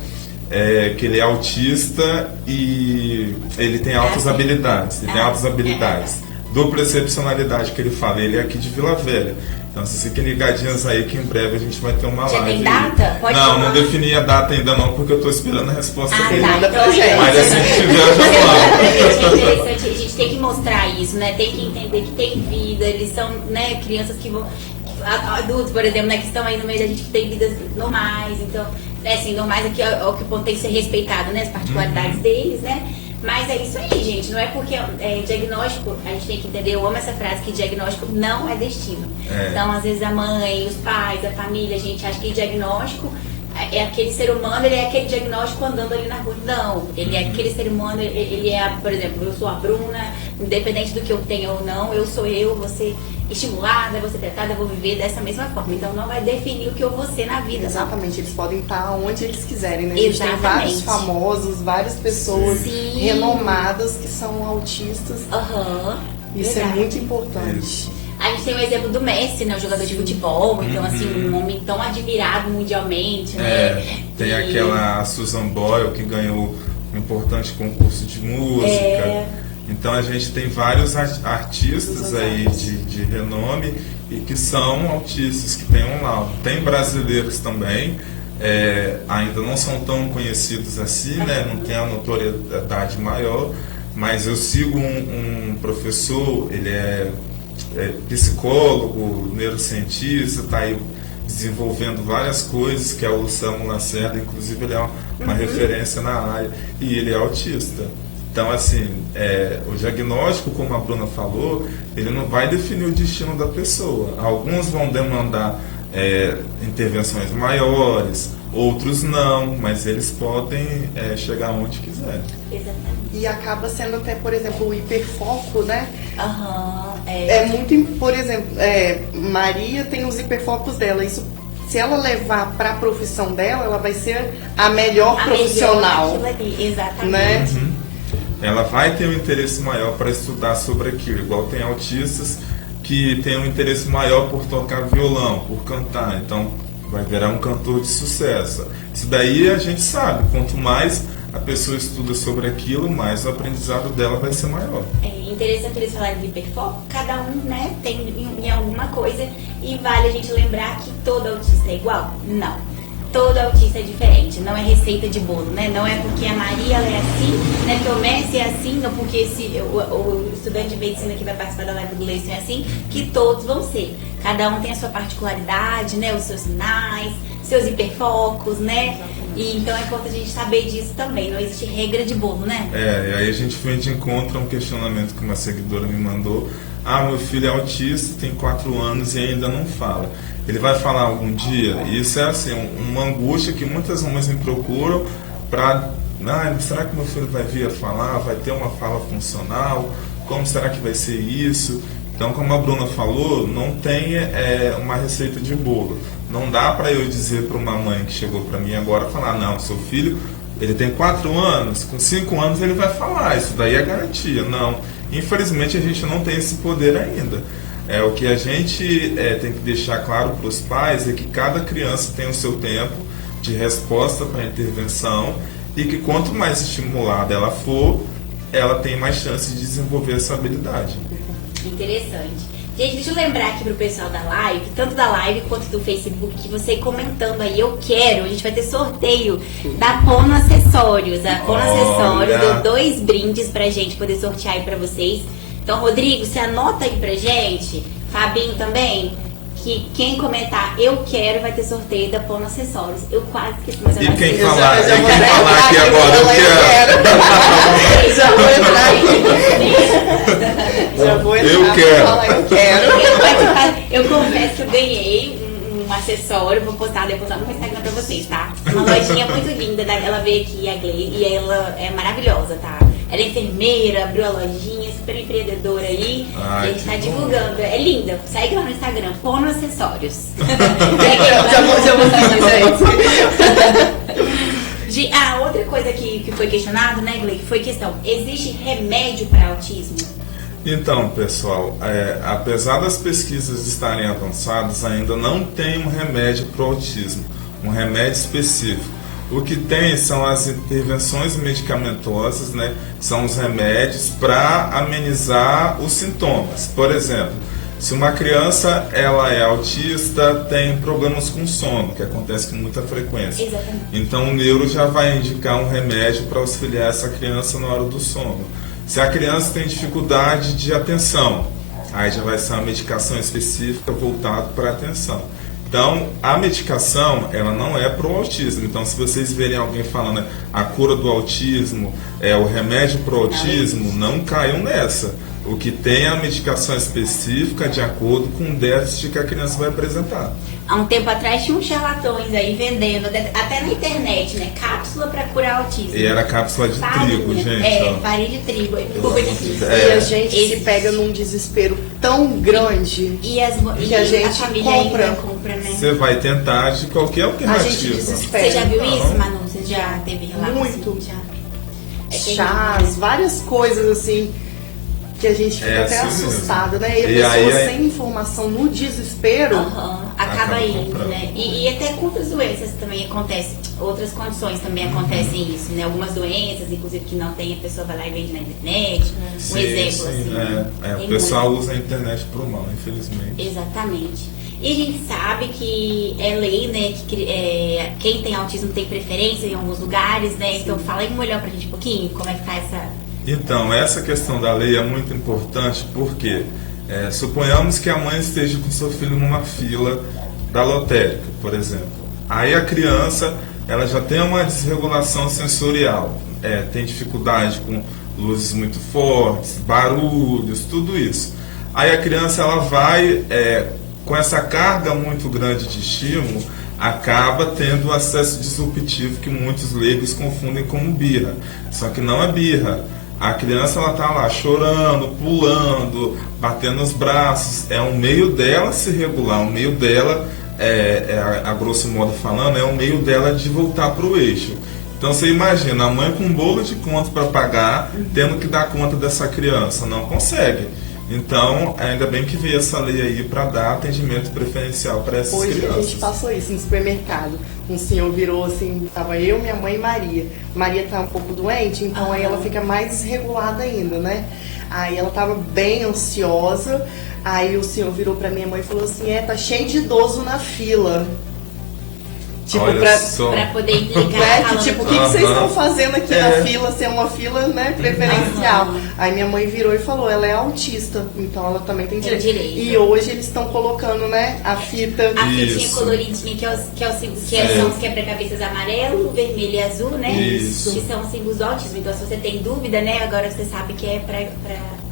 que ele é autista e ele tem altas habilidades. Ele tem altas habilidades. Dupla excepcionalidade que ele fala, ele é aqui de Vila Velha. Então, vocês fiquem ligadinhos aí que em breve a gente vai ter uma live. Já tem data? Pode falar. Não defini a data ainda não, porque eu estou esperando a resposta dele. Tá, então mas assim que tiver, eu já falo. É interessante, a gente tem que mostrar isso, né? Tem que entender que tem vida, eles são, né, crianças que vão... Adultos, por exemplo, né, que estão aí no meio da gente, que tem vidas normais, então, assim, normais aqui é o que o ponto tem que ser respeitado, né? As particularidades deles, né? Mas é isso aí, gente. Não é porque diagnóstico, a gente tem que entender, eu amo essa frase, que diagnóstico não é destino. Então, às vezes, a mãe, os pais, a família, a gente acha que diagnóstico é aquele ser humano, ele é aquele diagnóstico andando ali na rua. Não, ele é aquele ser humano, ele é, por exemplo, eu sou a Bruna, independente do que eu tenho ou não, eu sou eu, vou ser estimulada, vou ser tratada, vou viver dessa mesma forma. Então não vai definir o que eu vou ser na vida. Exatamente, eles podem estar onde eles quiserem, né? A gente tem vários famosos, várias pessoas renomadas que são autistas. Isso é muito importante. Isso. A gente tem o exemplo do Messi, né? O jogador de futebol. Então, assim, um homem tão admirado mundialmente, né? Tem aquela Susan Boyle que ganhou um importante concurso de música. Então a gente tem vários artistas aí de renome e que são autistas, que tem um laudo. Tem brasileiros também, ainda não são tão conhecidos assim, né? Não tem a notoriedade maior, mas eu sigo um professor, ele é psicólogo, neurocientista, está aí desenvolvendo várias coisas, que é o Samuel Lacerda, inclusive ele é uma referência na área, e ele é autista. Então, assim, o diagnóstico, como a Bruna falou, ele não vai definir o destino da pessoa. Alguns vão demandar intervenções maiores, outros não, mas eles podem chegar onde quiserem. Exatamente. E acaba sendo até, por exemplo, o hiperfoco, né? É muito, por exemplo, Maria tem os hiperfocos dela. Isso, se ela levar para a profissão dela, ela vai ser a melhor profissional. Melhor ali, exatamente. Né? Ela vai ter um interesse maior para estudar sobre aquilo, igual tem autistas que têm um interesse maior por tocar violão, por cantar, então vai virar um cantor de sucesso. Isso daí a gente sabe, quanto mais a pessoa estuda sobre aquilo, mais o aprendizado dela vai ser maior. É interessante eles falarem de hiperfoco, cada um, né, tem em alguma coisa, e vale a gente lembrar que todo autista é igual? Não. Todo autista é diferente, não é receita de bolo, né? Não é porque a Maria ela é assim, né? Porque o Messi é assim, não porque o estudante de medicina que vai participar da live do Gleison é assim, que todos vão ser. Cada um tem a sua particularidade, né? Os seus sinais, seus hiperfocos, né? E então é importante a gente saber disso também, não existe regra de bolo, né? E aí a gente foi de encontro a um questionamento que uma seguidora me mandou. Meu filho é autista, tem 4 anos e ainda não fala. Ele vai falar algum dia? E isso é assim, uma angústia que muitas mães me procuram para... será que meu filho vai vir a falar? Vai ter uma fala funcional? Como será que vai ser isso? Então, como a Bruna falou, não tem uma receita de bolo. Não dá para eu dizer para uma mãe que chegou para mim agora, falar, não, seu filho, ele tem 4 anos, com 5 anos ele vai falar, isso daí é garantia. Não, infelizmente a gente não tem esse poder ainda. O que a gente tem que deixar claro para os pais é que cada criança tem o seu tempo de resposta para a intervenção e que quanto mais estimulada ela for, ela tem mais chance de desenvolver essa habilidade. Interessante. Gente, deixa eu lembrar aqui pro pessoal da live, tanto da live quanto do Facebook, que você comentando aí, eu quero, a gente vai ter sorteio da Pono Acessórios. A Pono Acessórios deu 2 brindes pra gente poder sortear aí pra vocês. Então, Rodrigo, você anota aí pra gente, Fabinho também, que quem comentar eu quero vai ter sorteio da Pono Acessórios. Eu quase esqueci, mas eu E não quem sei. falar aqui agora, eu quero. Já vou entrar aqui. Já vou entrar Eu pra quero. falar, eu quero. Eu confesso que eu ganhei um acessório, vou postar depois lá no Instagram pra vocês, tá? Uma lojinha muito linda, ela veio aqui, a Glei, e ela é maravilhosa, tá? Ela é enfermeira, abriu a lojinha, super empreendedora aí, e a gente tá divulgando. É linda, segue lá no Instagram, Pono Acessórios. Já vou seguir, gente. Outra coisa que foi questionado, né, Glei, foi questão, existe remédio para autismo? Então, pessoal, apesar das pesquisas estarem avançadas, ainda não tem um remédio para o autismo, um remédio específico. O que tem são as intervenções medicamentosas, né? São os remédios para amenizar os sintomas. Por exemplo, se uma criança ela é autista, tem problemas com sono, que acontece com muita frequência. Exatamente. Então o neuro já vai indicar um remédio para auxiliar essa criança na hora do sono. Se a criança tem dificuldade de atenção, aí já vai ser uma medicação específica voltada para a atenção. Então, a medicação, ela não é para o autismo. Então, se vocês verem alguém falando a cura do autismo, o remédio para o autismo, não caiam nessa. O que tem é a medicação específica de acordo com o déficit que a criança vai apresentar. Há um tempo atrás tinha uns charlatões aí vendendo, até na internet, né? Cápsula para curar autismo. E era cápsula de trigo, gente. Farinha de trigo. E a gente se pega num desespero tão grande que a gente família compra, né? Você vai tentar de qualquer alternativa. A gente desespera. Você já viu isso, Manu? Você já teve relato? Muito. Assim, já? Chás, várias coisas assim que a gente fica até assim assustado, né? E a pessoa sem informação, no desespero, acaba indo, né? E até com outras doenças também acontece, outras condições também acontecem isso, né? Algumas doenças, inclusive que não tem, a pessoa vai lá e vende na internet. Um exemplo, assim. O pessoal usa a internet pro mal, infelizmente. Exatamente. E a gente sabe que é lei, né? Que quem tem autismo tem preferência em alguns lugares, né? Sim. Então fala aí melhor pra gente um pouquinho como é que tá essa... Então, essa questão da lei é muito importante porque suponhamos que a mãe esteja com seu filho numa fila da lotérica, por exemplo. Aí a criança, ela já tem uma desregulação sensorial, tem dificuldade com luzes muito fortes, barulhos, tudo isso. Aí a criança, ela vai, com essa carga muito grande de estímulo, acaba tendo acesso disruptivo que muitos leigos confundem como birra. Só que não é birra. A criança, ela tá lá chorando, pulando, batendo os braços. É um meio dela se regular, um meio dela, a grosso modo falando, é um meio dela de voltar para o eixo. Então você imagina, a mãe com um bolo de conta para pagar, tendo que dar conta dessa criança, não consegue. Então, ainda bem que veio essa lei aí para dar atendimento preferencial para essas crianças. Hoje a gente passou isso no supermercado. Um senhor virou assim, tava eu, minha mãe e Maria. Maria tá um pouco doente, então aí ela fica mais desregulada ainda, né? Aí ela tava bem ansiosa, aí o senhor virou pra minha mãe e falou assim, tá cheio de idoso na fila. Tipo, pra poder implicar. Tipo, o que vocês estão fazendo aqui na fila, se é uma fila, né, preferencial? Aí minha mãe virou e falou, ela é autista, então ela também tem direito. E hoje eles estão colocando, né, a fita. A fitinha coloridinha, são os quebra-cabeças amarelo, vermelho e azul, né? Isso. Que são os símbolos do autismo. Então, se você tem dúvida, né, agora você sabe que é pra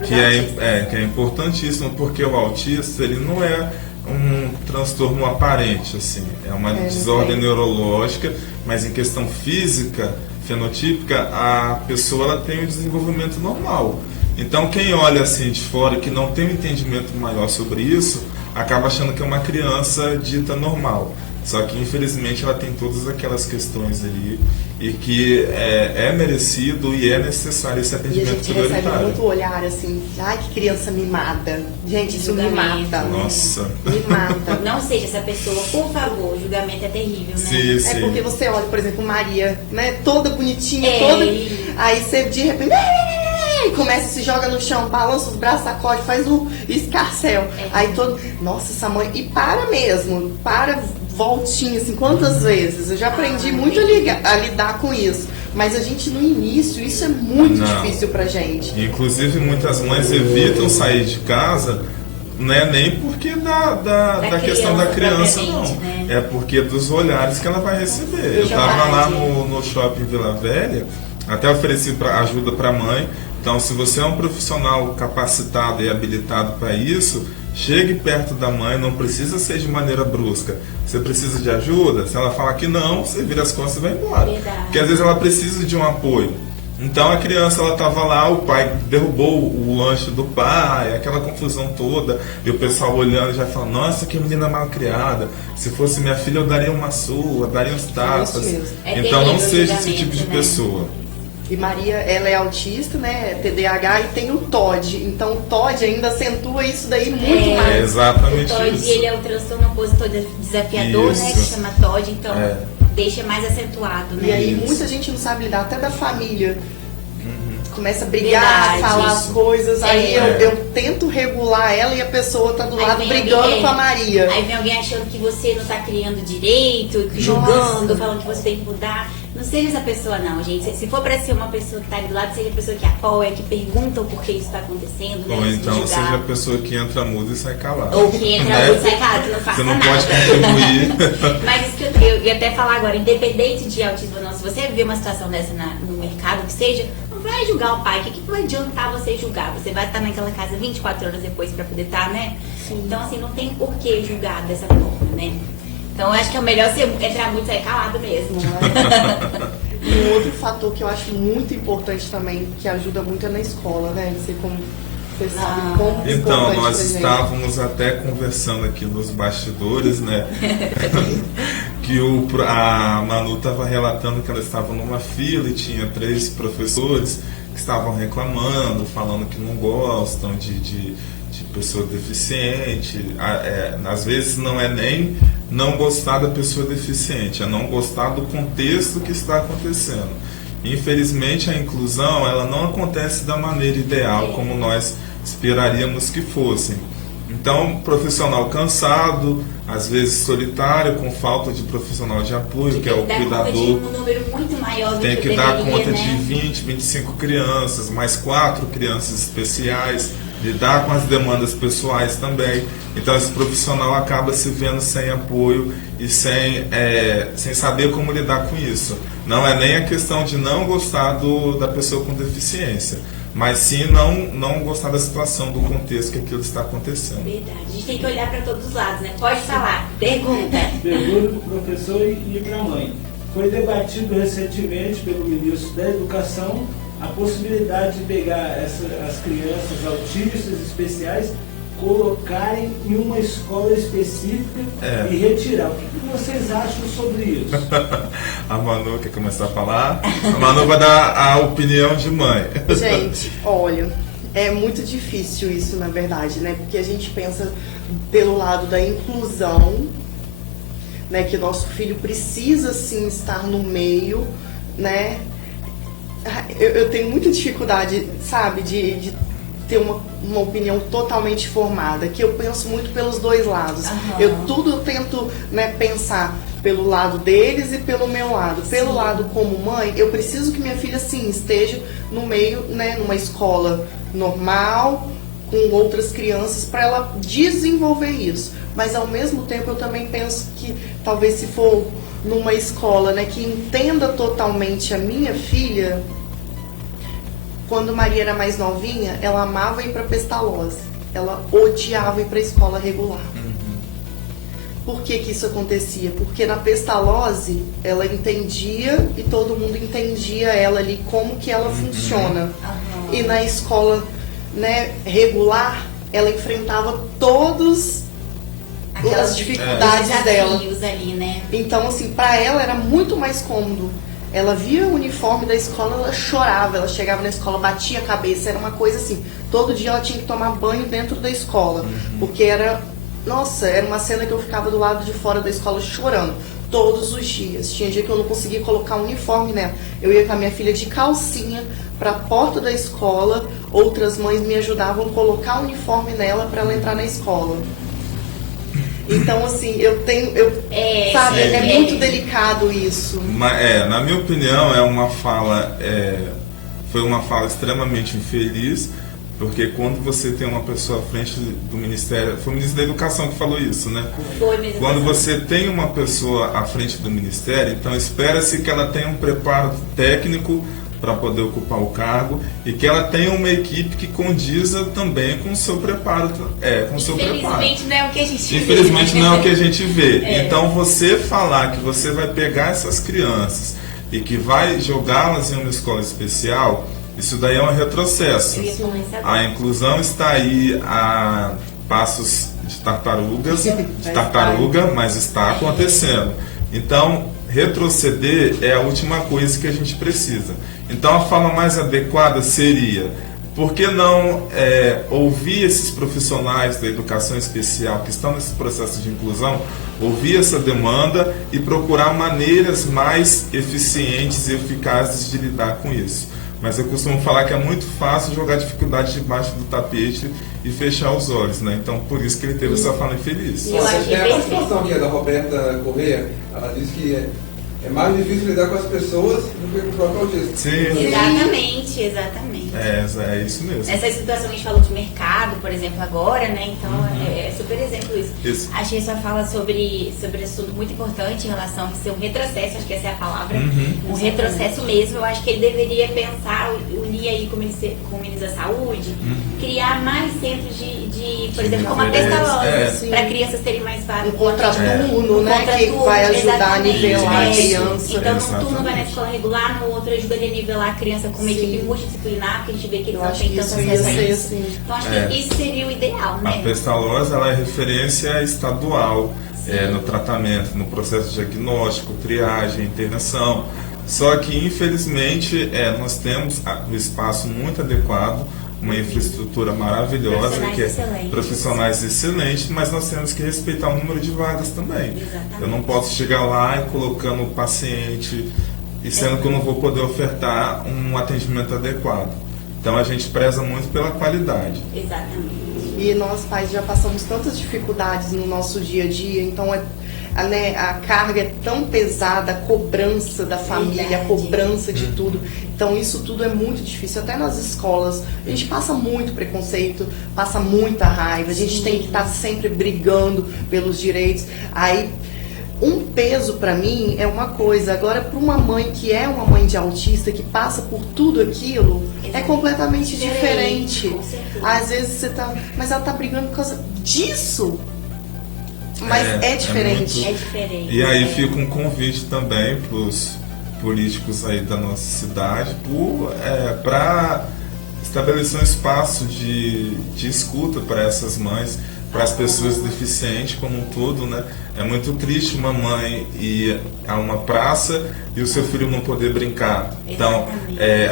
que é importantíssimo, porque o autista, ele não é um transtorno aparente, assim, é uma desordem neurológica, mas em questão física, fenotípica, a pessoa, ela tem um desenvolvimento normal. Então quem olha assim de fora, que não tem um entendimento maior sobre isso, acaba achando que é uma criança dita normal. Só que infelizmente ela tem todas aquelas questões ali e que é merecido e é necessário esse atendimento prioritário. E a gente recebe muito olhar assim, ai que criança mimada. Gente, isso me mata. Nossa. Me mata. Não seja essa pessoa, por favor, o julgamento é terrível, né? Sim. É porque você olha, por exemplo, Maria, né, toda bonitinha, toda... Aí você de repente... começa, se joga no chão, balança os braços, sacode, faz um escarcel. Aí todo... Nossa, essa mãe... E para mesmo, voltinha, assim, quantas vezes? Eu já aprendi muito a lidar com isso. Mas a gente, no início, isso é muito difícil pra gente. Inclusive, muitas mães evitam sair de casa, né, nem porque da questão da criança, não. Né? É porque dos olhares que ela vai receber. Eu estava lá no shopping Vila Velha, até ofereci ajuda para a mãe. Então, se você é um profissional capacitado e habilitado para isso, chegue perto da mãe, não precisa ser de maneira brusca. Você precisa de ajuda? Se ela falar que não, você vira as costas e vai embora. Verdade. Porque às vezes ela precisa de um apoio. Então a criança, ela estava lá, o pai derrubou o lanche do pai, aquela confusão toda, e o pessoal olhando já falando, nossa, que menina mal criada, se fosse minha filha eu daria uma surra, daria uns tapas. Então não seja esse tipo de pessoa. E Maria, ela é autista, né, TDAH, e tem o TOD. Então o TOD ainda acentua isso daí muito mais. É exatamente o TOD, isso. ele é o transtorno opositor desafiador, né, que chama TOD, então deixa mais acentuado, né? E aí muita gente não sabe lidar, até da família. Começa a brigar, falar as coisas, aí eu tento regular ela e a pessoa tá do lado brigando com a Maria. Aí vem alguém achando que você não tá criando direito, julgando, falando que você tem que mudar. Não seja essa pessoa não, gente. Se for pra ser uma pessoa que tá ali do lado, seja a pessoa que apoia, que pergunta o porquê isso tá acontecendo, né? Ou então seja a pessoa que entra muda e sai calada. Ou que entra muda e sai calada, que não faça nada. Você não pode contribuir. Mas isso que eu ia até falar agora, independente de autismo ou não, se você viver uma situação dessa no mercado, que seja, não vai vai julgar o pai. O que vai adiantar você julgar? Você vai estar naquela casa 24 horas depois pra poder estar, né? Sim. Então, assim, não tem por que julgar dessa forma, né? Então, eu acho que é o melhor você entrar muito e sair calado mesmo. E um outro fator que eu acho muito importante também, que ajuda muito, é na escola, né? Não sei como você sabe como é Então, importante nós pra gente. estávamos até conversando aqui nos bastidores, né? Que a Manu estava relatando que ela estava numa fila e tinha 3 professores que estavam reclamando, falando que não gostam de pessoa deficiente. Às vezes não é nem não gostar da pessoa deficiente, é não gostar do contexto que está acontecendo. Infelizmente, a inclusão ela não acontece da maneira ideal como nós esperaríamos que fosse. Então, profissional cansado, às vezes solitário, com falta de profissional de apoio, que é o cuidador, um número muito maior do tem que que dar deveria, conta né? de 20, 25 crianças, mais 4 crianças especiais, lidar com as demandas pessoais também. Então, esse profissional acaba se vendo sem apoio e sem saber como lidar com isso. Não é nem a questão de não gostar da pessoa com deficiência, mas sim não gostar da situação, do contexto que aquilo está acontecendo. Verdade. A gente tem que olhar para todos os lados, né? Pode falar. Pergunta. Pergunta para o professor e para a mãe. Foi debatido recentemente pelo ministro da Educação a possibilidade de pegar as crianças autistas especiais, colocarem em uma escola específica e retirar. O que vocês acham sobre isso? A Manu quer começar a falar? A Manu vai dar a opinião de mãe. Gente, olha, é muito difícil isso, na verdade, né? Porque a gente pensa pelo lado da inclusão, né? Que nosso filho precisa, sim, estar no meio, né? Eu tenho muita dificuldade, sabe, de ter uma opinião totalmente formada, que eu penso muito pelos dois lados. Eu tento, né, pensar pelo lado deles e pelo meu lado. Pelo lado como mãe, eu preciso que minha filha, sim, esteja no meio, né, numa escola normal, com outras crianças, para ela desenvolver isso. Mas, ao mesmo tempo, eu também penso que, talvez, se for numa escola, né, que entenda totalmente a minha filha. Quando Maria era mais novinha, ela amava ir para Pestalozzi. Ela odiava ir para a escola regular. Por que isso acontecia? Porque na Pestalozzi ela entendia e todo mundo entendia ela ali, como que ela funciona. E na escola, né, regular, ela enfrentava todas as dificuldades dela. Ali, né? Então, assim, para ela era muito mais cômodo. Ela via o uniforme da escola, ela chorava. Ela chegava na escola, batia a cabeça. Era uma coisa assim, todo dia ela tinha que tomar banho dentro da escola. Porque era uma cena que eu ficava do lado de fora da escola chorando. Todos os dias. Tinha dia que eu não conseguia colocar um uniforme nela. Eu ia com a minha filha de calcinha para a porta da escola. Outras mães me ajudavam a colocar o uniforme nela para ela entrar na escola. Então, assim, sabe, é muito delicado isso. Na minha opinião, foi uma fala extremamente infeliz, porque quando você tem uma pessoa à frente do Ministério, foi o Ministro da Educação que falou isso, né? Foi mesmo. Quando você tem uma pessoa à frente do Ministério, então espera-se que ela tenha um preparo técnico para poder ocupar o cargo e que ela tenha uma equipe que condiza também com o seu preparo. Infelizmente não é o que a gente vê. Infelizmente não é o que a gente vê. Então você falar que você vai pegar essas crianças e que vai jogá-las em uma escola especial, isso daí é um retrocesso. A inclusão está aí a passos de tartaruga, mas está acontecendo. Então, retroceder é a última coisa que a gente precisa. Então, a fala mais adequada seria: por que não ouvir esses profissionais da educação especial que estão nesse processo de inclusão, ouvir essa demanda e procurar maneiras mais eficientes e eficazes de lidar com isso. Mas eu costumo falar que é muito fácil jogar dificuldade debaixo do tapete e fechar os olhos, né? Então, por isso que ele teve essa fala infeliz. É a participação aqui da Roberta Corrêa. Ela disse que é mais difícil lidar com as pessoas do que com o próprio autismo. Sim. Exatamente. É isso mesmo. Essa situação que a gente falou de mercado, por exemplo, agora, né? Então é super exemplo isso. Achei sua fala sobre assunto muito importante em relação a ser um retrocesso, acho que essa é a palavra. Um retrocesso mesmo. Eu acho que ele deveria pensar, unir aí com o Ministério da Saúde, criar mais centros de por exemplo, como a Pestalozzi, para crianças terem mais vagas. Um contraturno, né? Que vai ajudar a nivelar a criança. Então, um turno vai na escola regular, no outro ajuda ele a nivelar a criança com uma equipe multidisciplinar, porque a gente vê que eles não têm tanto acesso a isso. Então, acho que isso seria o ideal, né? A Pestalozzi, ela é referência estadual no tratamento, no processo diagnóstico, triagem, internação. Só que, infelizmente, nós temos um espaço muito adequado, uma infraestrutura maravilhosa, profissionais excelentes, mas nós temos que respeitar o número de vagas também. Exatamente. Eu não posso chegar lá e colocando o paciente, e sendo que eu não vou poder ofertar um atendimento adequado. Então a gente preza muito pela qualidade. Exatamente. E nós pais já passamos tantas dificuldades no nosso dia a dia, então a carga é tão pesada, a cobrança da família, a cobrança de tudo. Então isso tudo é muito difícil. Até nas escolas, a gente passa muito preconceito, passa muita raiva, a gente tem que estar sempre brigando pelos direitos. Aí um peso pra mim é uma coisa, agora para uma mãe que é uma mãe de autista, que passa por tudo aquilo, é completamente diferente. Às vezes você tá, mas ela tá brigando por causa disso. Mas é diferente. É diferente. E aí fica um convite também para os políticos aí da nossa cidade para estabelecer um espaço de escuta para essas mães, para as pessoas deficientes como um todo, né? É muito triste uma mãe ir a uma praça e o seu filho não poder brincar. Então,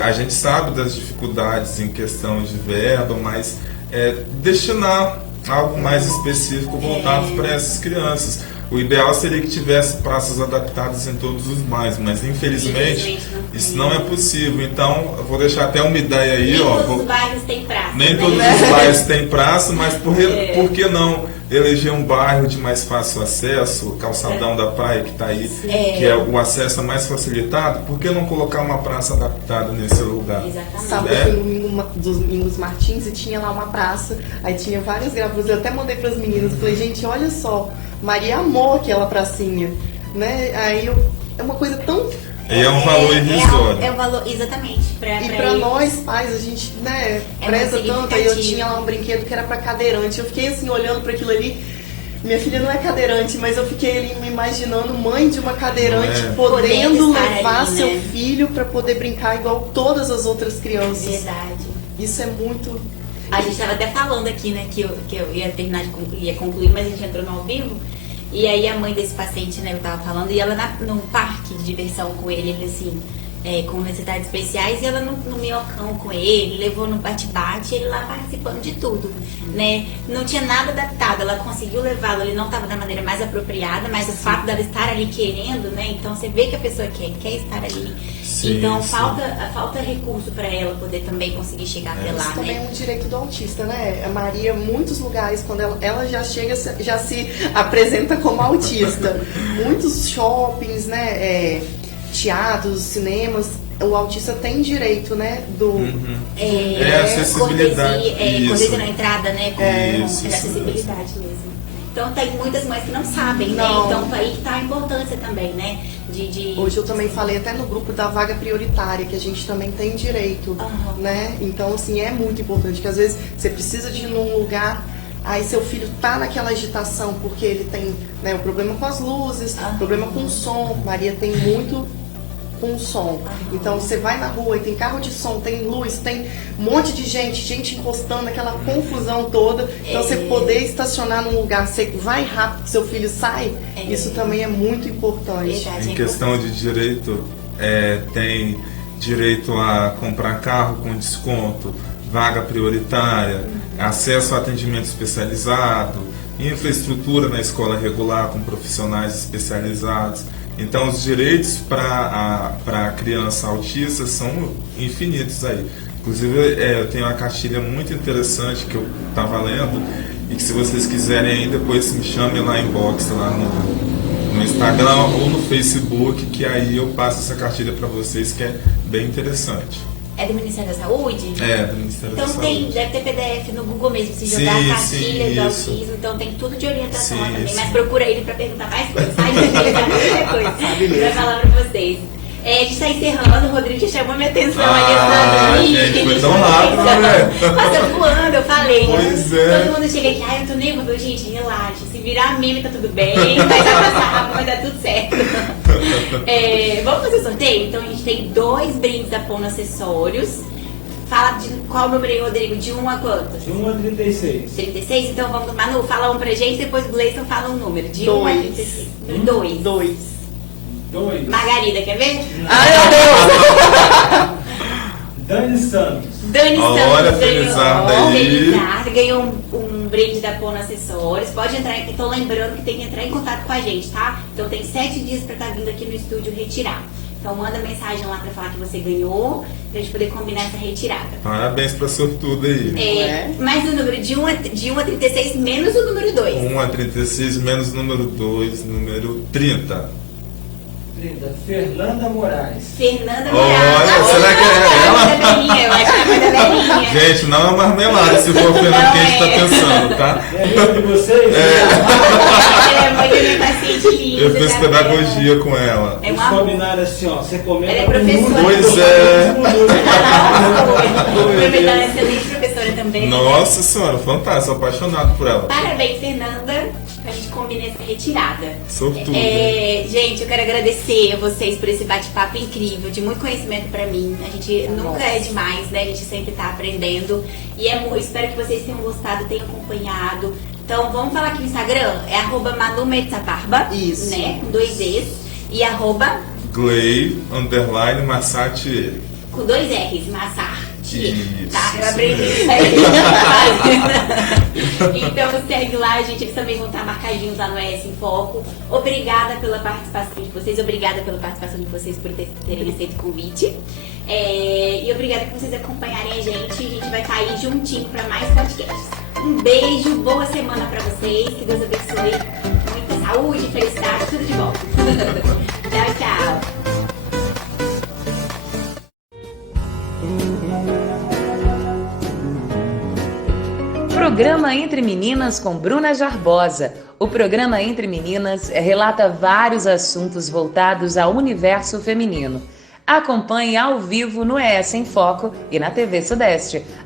a gente sabe das dificuldades em questão de verba, mas destinar algo mais específico voltado para essas crianças. O ideal seria que tivesse praças adaptadas em todos os bairros, mas infelizmente isso não é possível. Então, eu vou deixar até uma ideia aí. Nem todos os bairros têm praça. Nem todos os bairros têm praça, mas por que não eleger um bairro de mais fácil acesso, o Calçadão da Praia que está aí, que é o acesso mais facilitado? Por que não colocar uma praça adaptada nesse lugar? Exatamente. Sábado eu fui no domingo dos Domingos Martins e tinha lá uma praça, aí tinha várias gravuras, eu até mandei para as meninas, falei, gente, olha só, Maria amou aquela pracinha, né? Aí é uma coisa tão... E é um valor irrisório. É um valor, exatamente. E pra nós pais, a gente, né, preza tanto. Aí eu tinha lá um brinquedo que era pra cadeirante. Eu fiquei assim, olhando pra aquilo ali. Minha filha não é cadeirante, mas eu fiquei ali me imaginando mãe de uma cadeirante podendo levar ali, seu filho pra poder brincar igual todas as outras crianças. Verdade. Isso é muito... A gente estava até falando aqui, né, que eu ia terminar ia concluir, mas a gente entrou no ao vivo. E aí a mãe desse paciente, né, eu tava falando, e ela no parque de diversão com ele assim, com necessidades especiais, e ela no minhocão com ele, levou no bate-bate, ele lá participando de tudo, né? Não tinha nada adaptado, ela conseguiu levá-lo, ele não estava da maneira mais apropriada, mas o fato dela estar ali querendo, né? Então você vê que a pessoa quer estar ali. Sim, então sim. falta recurso para ela poder também conseguir chegar até lá, Isso também né? é um direito do autista, né? A Maria, muitos lugares, quando ela já chega, já se apresenta como autista. Muitos shoppings, né? Teatros, cinemas, o autista tem direito, né? Acessibilidade. Cortesia na entrada, né? Isso acessibilidade mesmo. Então tem muitas mães que não sabem, né? Não. Então aí que tá a importância também, né? Hoje eu também falei até no grupo da vaga prioritária, que a gente também tem direito, né? Então, assim, é muito importante, que às vezes você precisa de ir num lugar, aí seu filho tá naquela agitação, porque ele tem, né, um problema com as luzes, problema com o som. Maria tem muito com o som. Então você vai na rua e tem carro de som, tem luz, tem um monte de gente encostando, aquela confusão toda. Então você poder estacionar num lugar, você vai rápido, seu filho sai, isso também é muito importante. Em questão de direito, tem direito a comprar carro com desconto, vaga prioritária, acesso a atendimento especializado, infraestrutura na escola regular com profissionais especializados. Então, os direitos para a criança autista são infinitos aí. Inclusive, eu tenho uma cartilha muito interessante que eu estava lendo e que, se vocês quiserem aí, depois me chamem lá em inbox, lá no Instagram ou no Facebook, que aí eu passo essa cartilha para vocês, que é bem interessante. É do Ministério da Saúde? É, do Ministério da Então tem, Saúde. deve ter PDF no Google mesmo, se Sim, jogar a sim, cartilha do isso. autismo, então tem tudo de orientação lá Sim, também, sim. mas procura ele pra perguntar mais coisas, sai dele, muita coisa, pra falar pra vocês. A gente tá encerrando, o Rodrigo já chamou minha atenção ali, gente, foi tão rápido, né? Passa voando, eu falei. Pois é. Todo mundo chega aqui, eu tô nervoso, gente, relaxa, se virar meme tá tudo bem, vai passar rápido, vai dar tudo certo. Vamos fazer o sorteio? Então a gente tem 2 brindes da Pono Acessórios. Fala de qual número aí, Rodrigo? De 1 a quantos? De 1 a 36. 36? Então vamos, Manu, fala um pra gente, depois o Gleison fala um número. De 1 a 36. 2. 2. 2. Margarida, quer ver? Ai, meu Deus! Dani Santos. Dani Olha, Santos ganhou. felizarda aí. Felizarda, ganhou um brinde da Pono Acessórios. Pode entrar aqui, tô lembrando que tem que entrar em contato com a gente, tá? Então tem 7 dias pra estar vindo aqui no estúdio retirar. Então manda mensagem lá pra falar que você ganhou, pra gente poder combinar essa retirada. Parabéns pra sortudo aí. Mais o número de 1 a 36 menos o número 2. 1 a 36 menos número 2, número 30. Fernanda Moraes. Fernanda Olha, Moraes. será que é ela? A mãe da Belinha, eu acho que é a mãe da Belinha. Gente, não é marmelada se for o Fernando que a gente tá pensando, tá? É amigo de vocês? Ela é mãe da minha paciente linda. Eu fiz tá pedagogia com ela. vendo? É Eles uma combinaram assim, ó. Você comenta Ela é um professora. minuto, Pois é. um minuto. Aproveitar ela é excelente professora também. Nossa senhora, fantástico, sou apaixonado por ela. Parabéns, Fernanda. A gente combina essa retirada. Sortudo. Gente, eu quero agradecer a vocês por esse bate-papo incrível, de muito conhecimento pra mim. A gente nunca é demais, né? A gente sempre tá aprendendo. E espero que vocês tenham gostado, tenham acompanhado. Então, vamos falar aqui no Instagram? É @ManuMetzabarba. Isso. Né? Com 2 E's. E Gley_Massati. com 2 R's, Massar. Isso, Tá, eu isso aprendi mesmo. isso aí. Então segue lá, gente. Eles também vão estar marcadinhos lá no ES em Foco. Obrigada pela participação de vocês. Obrigada pela participação de vocês por terem aceito o convite. E obrigada por vocês acompanharem a gente. A gente vai estar aí juntinho para mais podcasts. Um beijo, boa semana para vocês. Que Deus abençoe. Muita saúde, felicidade, tudo de bom. Tchau, tchau. Programa Entre Meninas com Bruna Jarbosa. O programa Entre Meninas relata vários assuntos voltados ao universo feminino. Acompanhe ao vivo no ES em Foco e na TV Sudeste,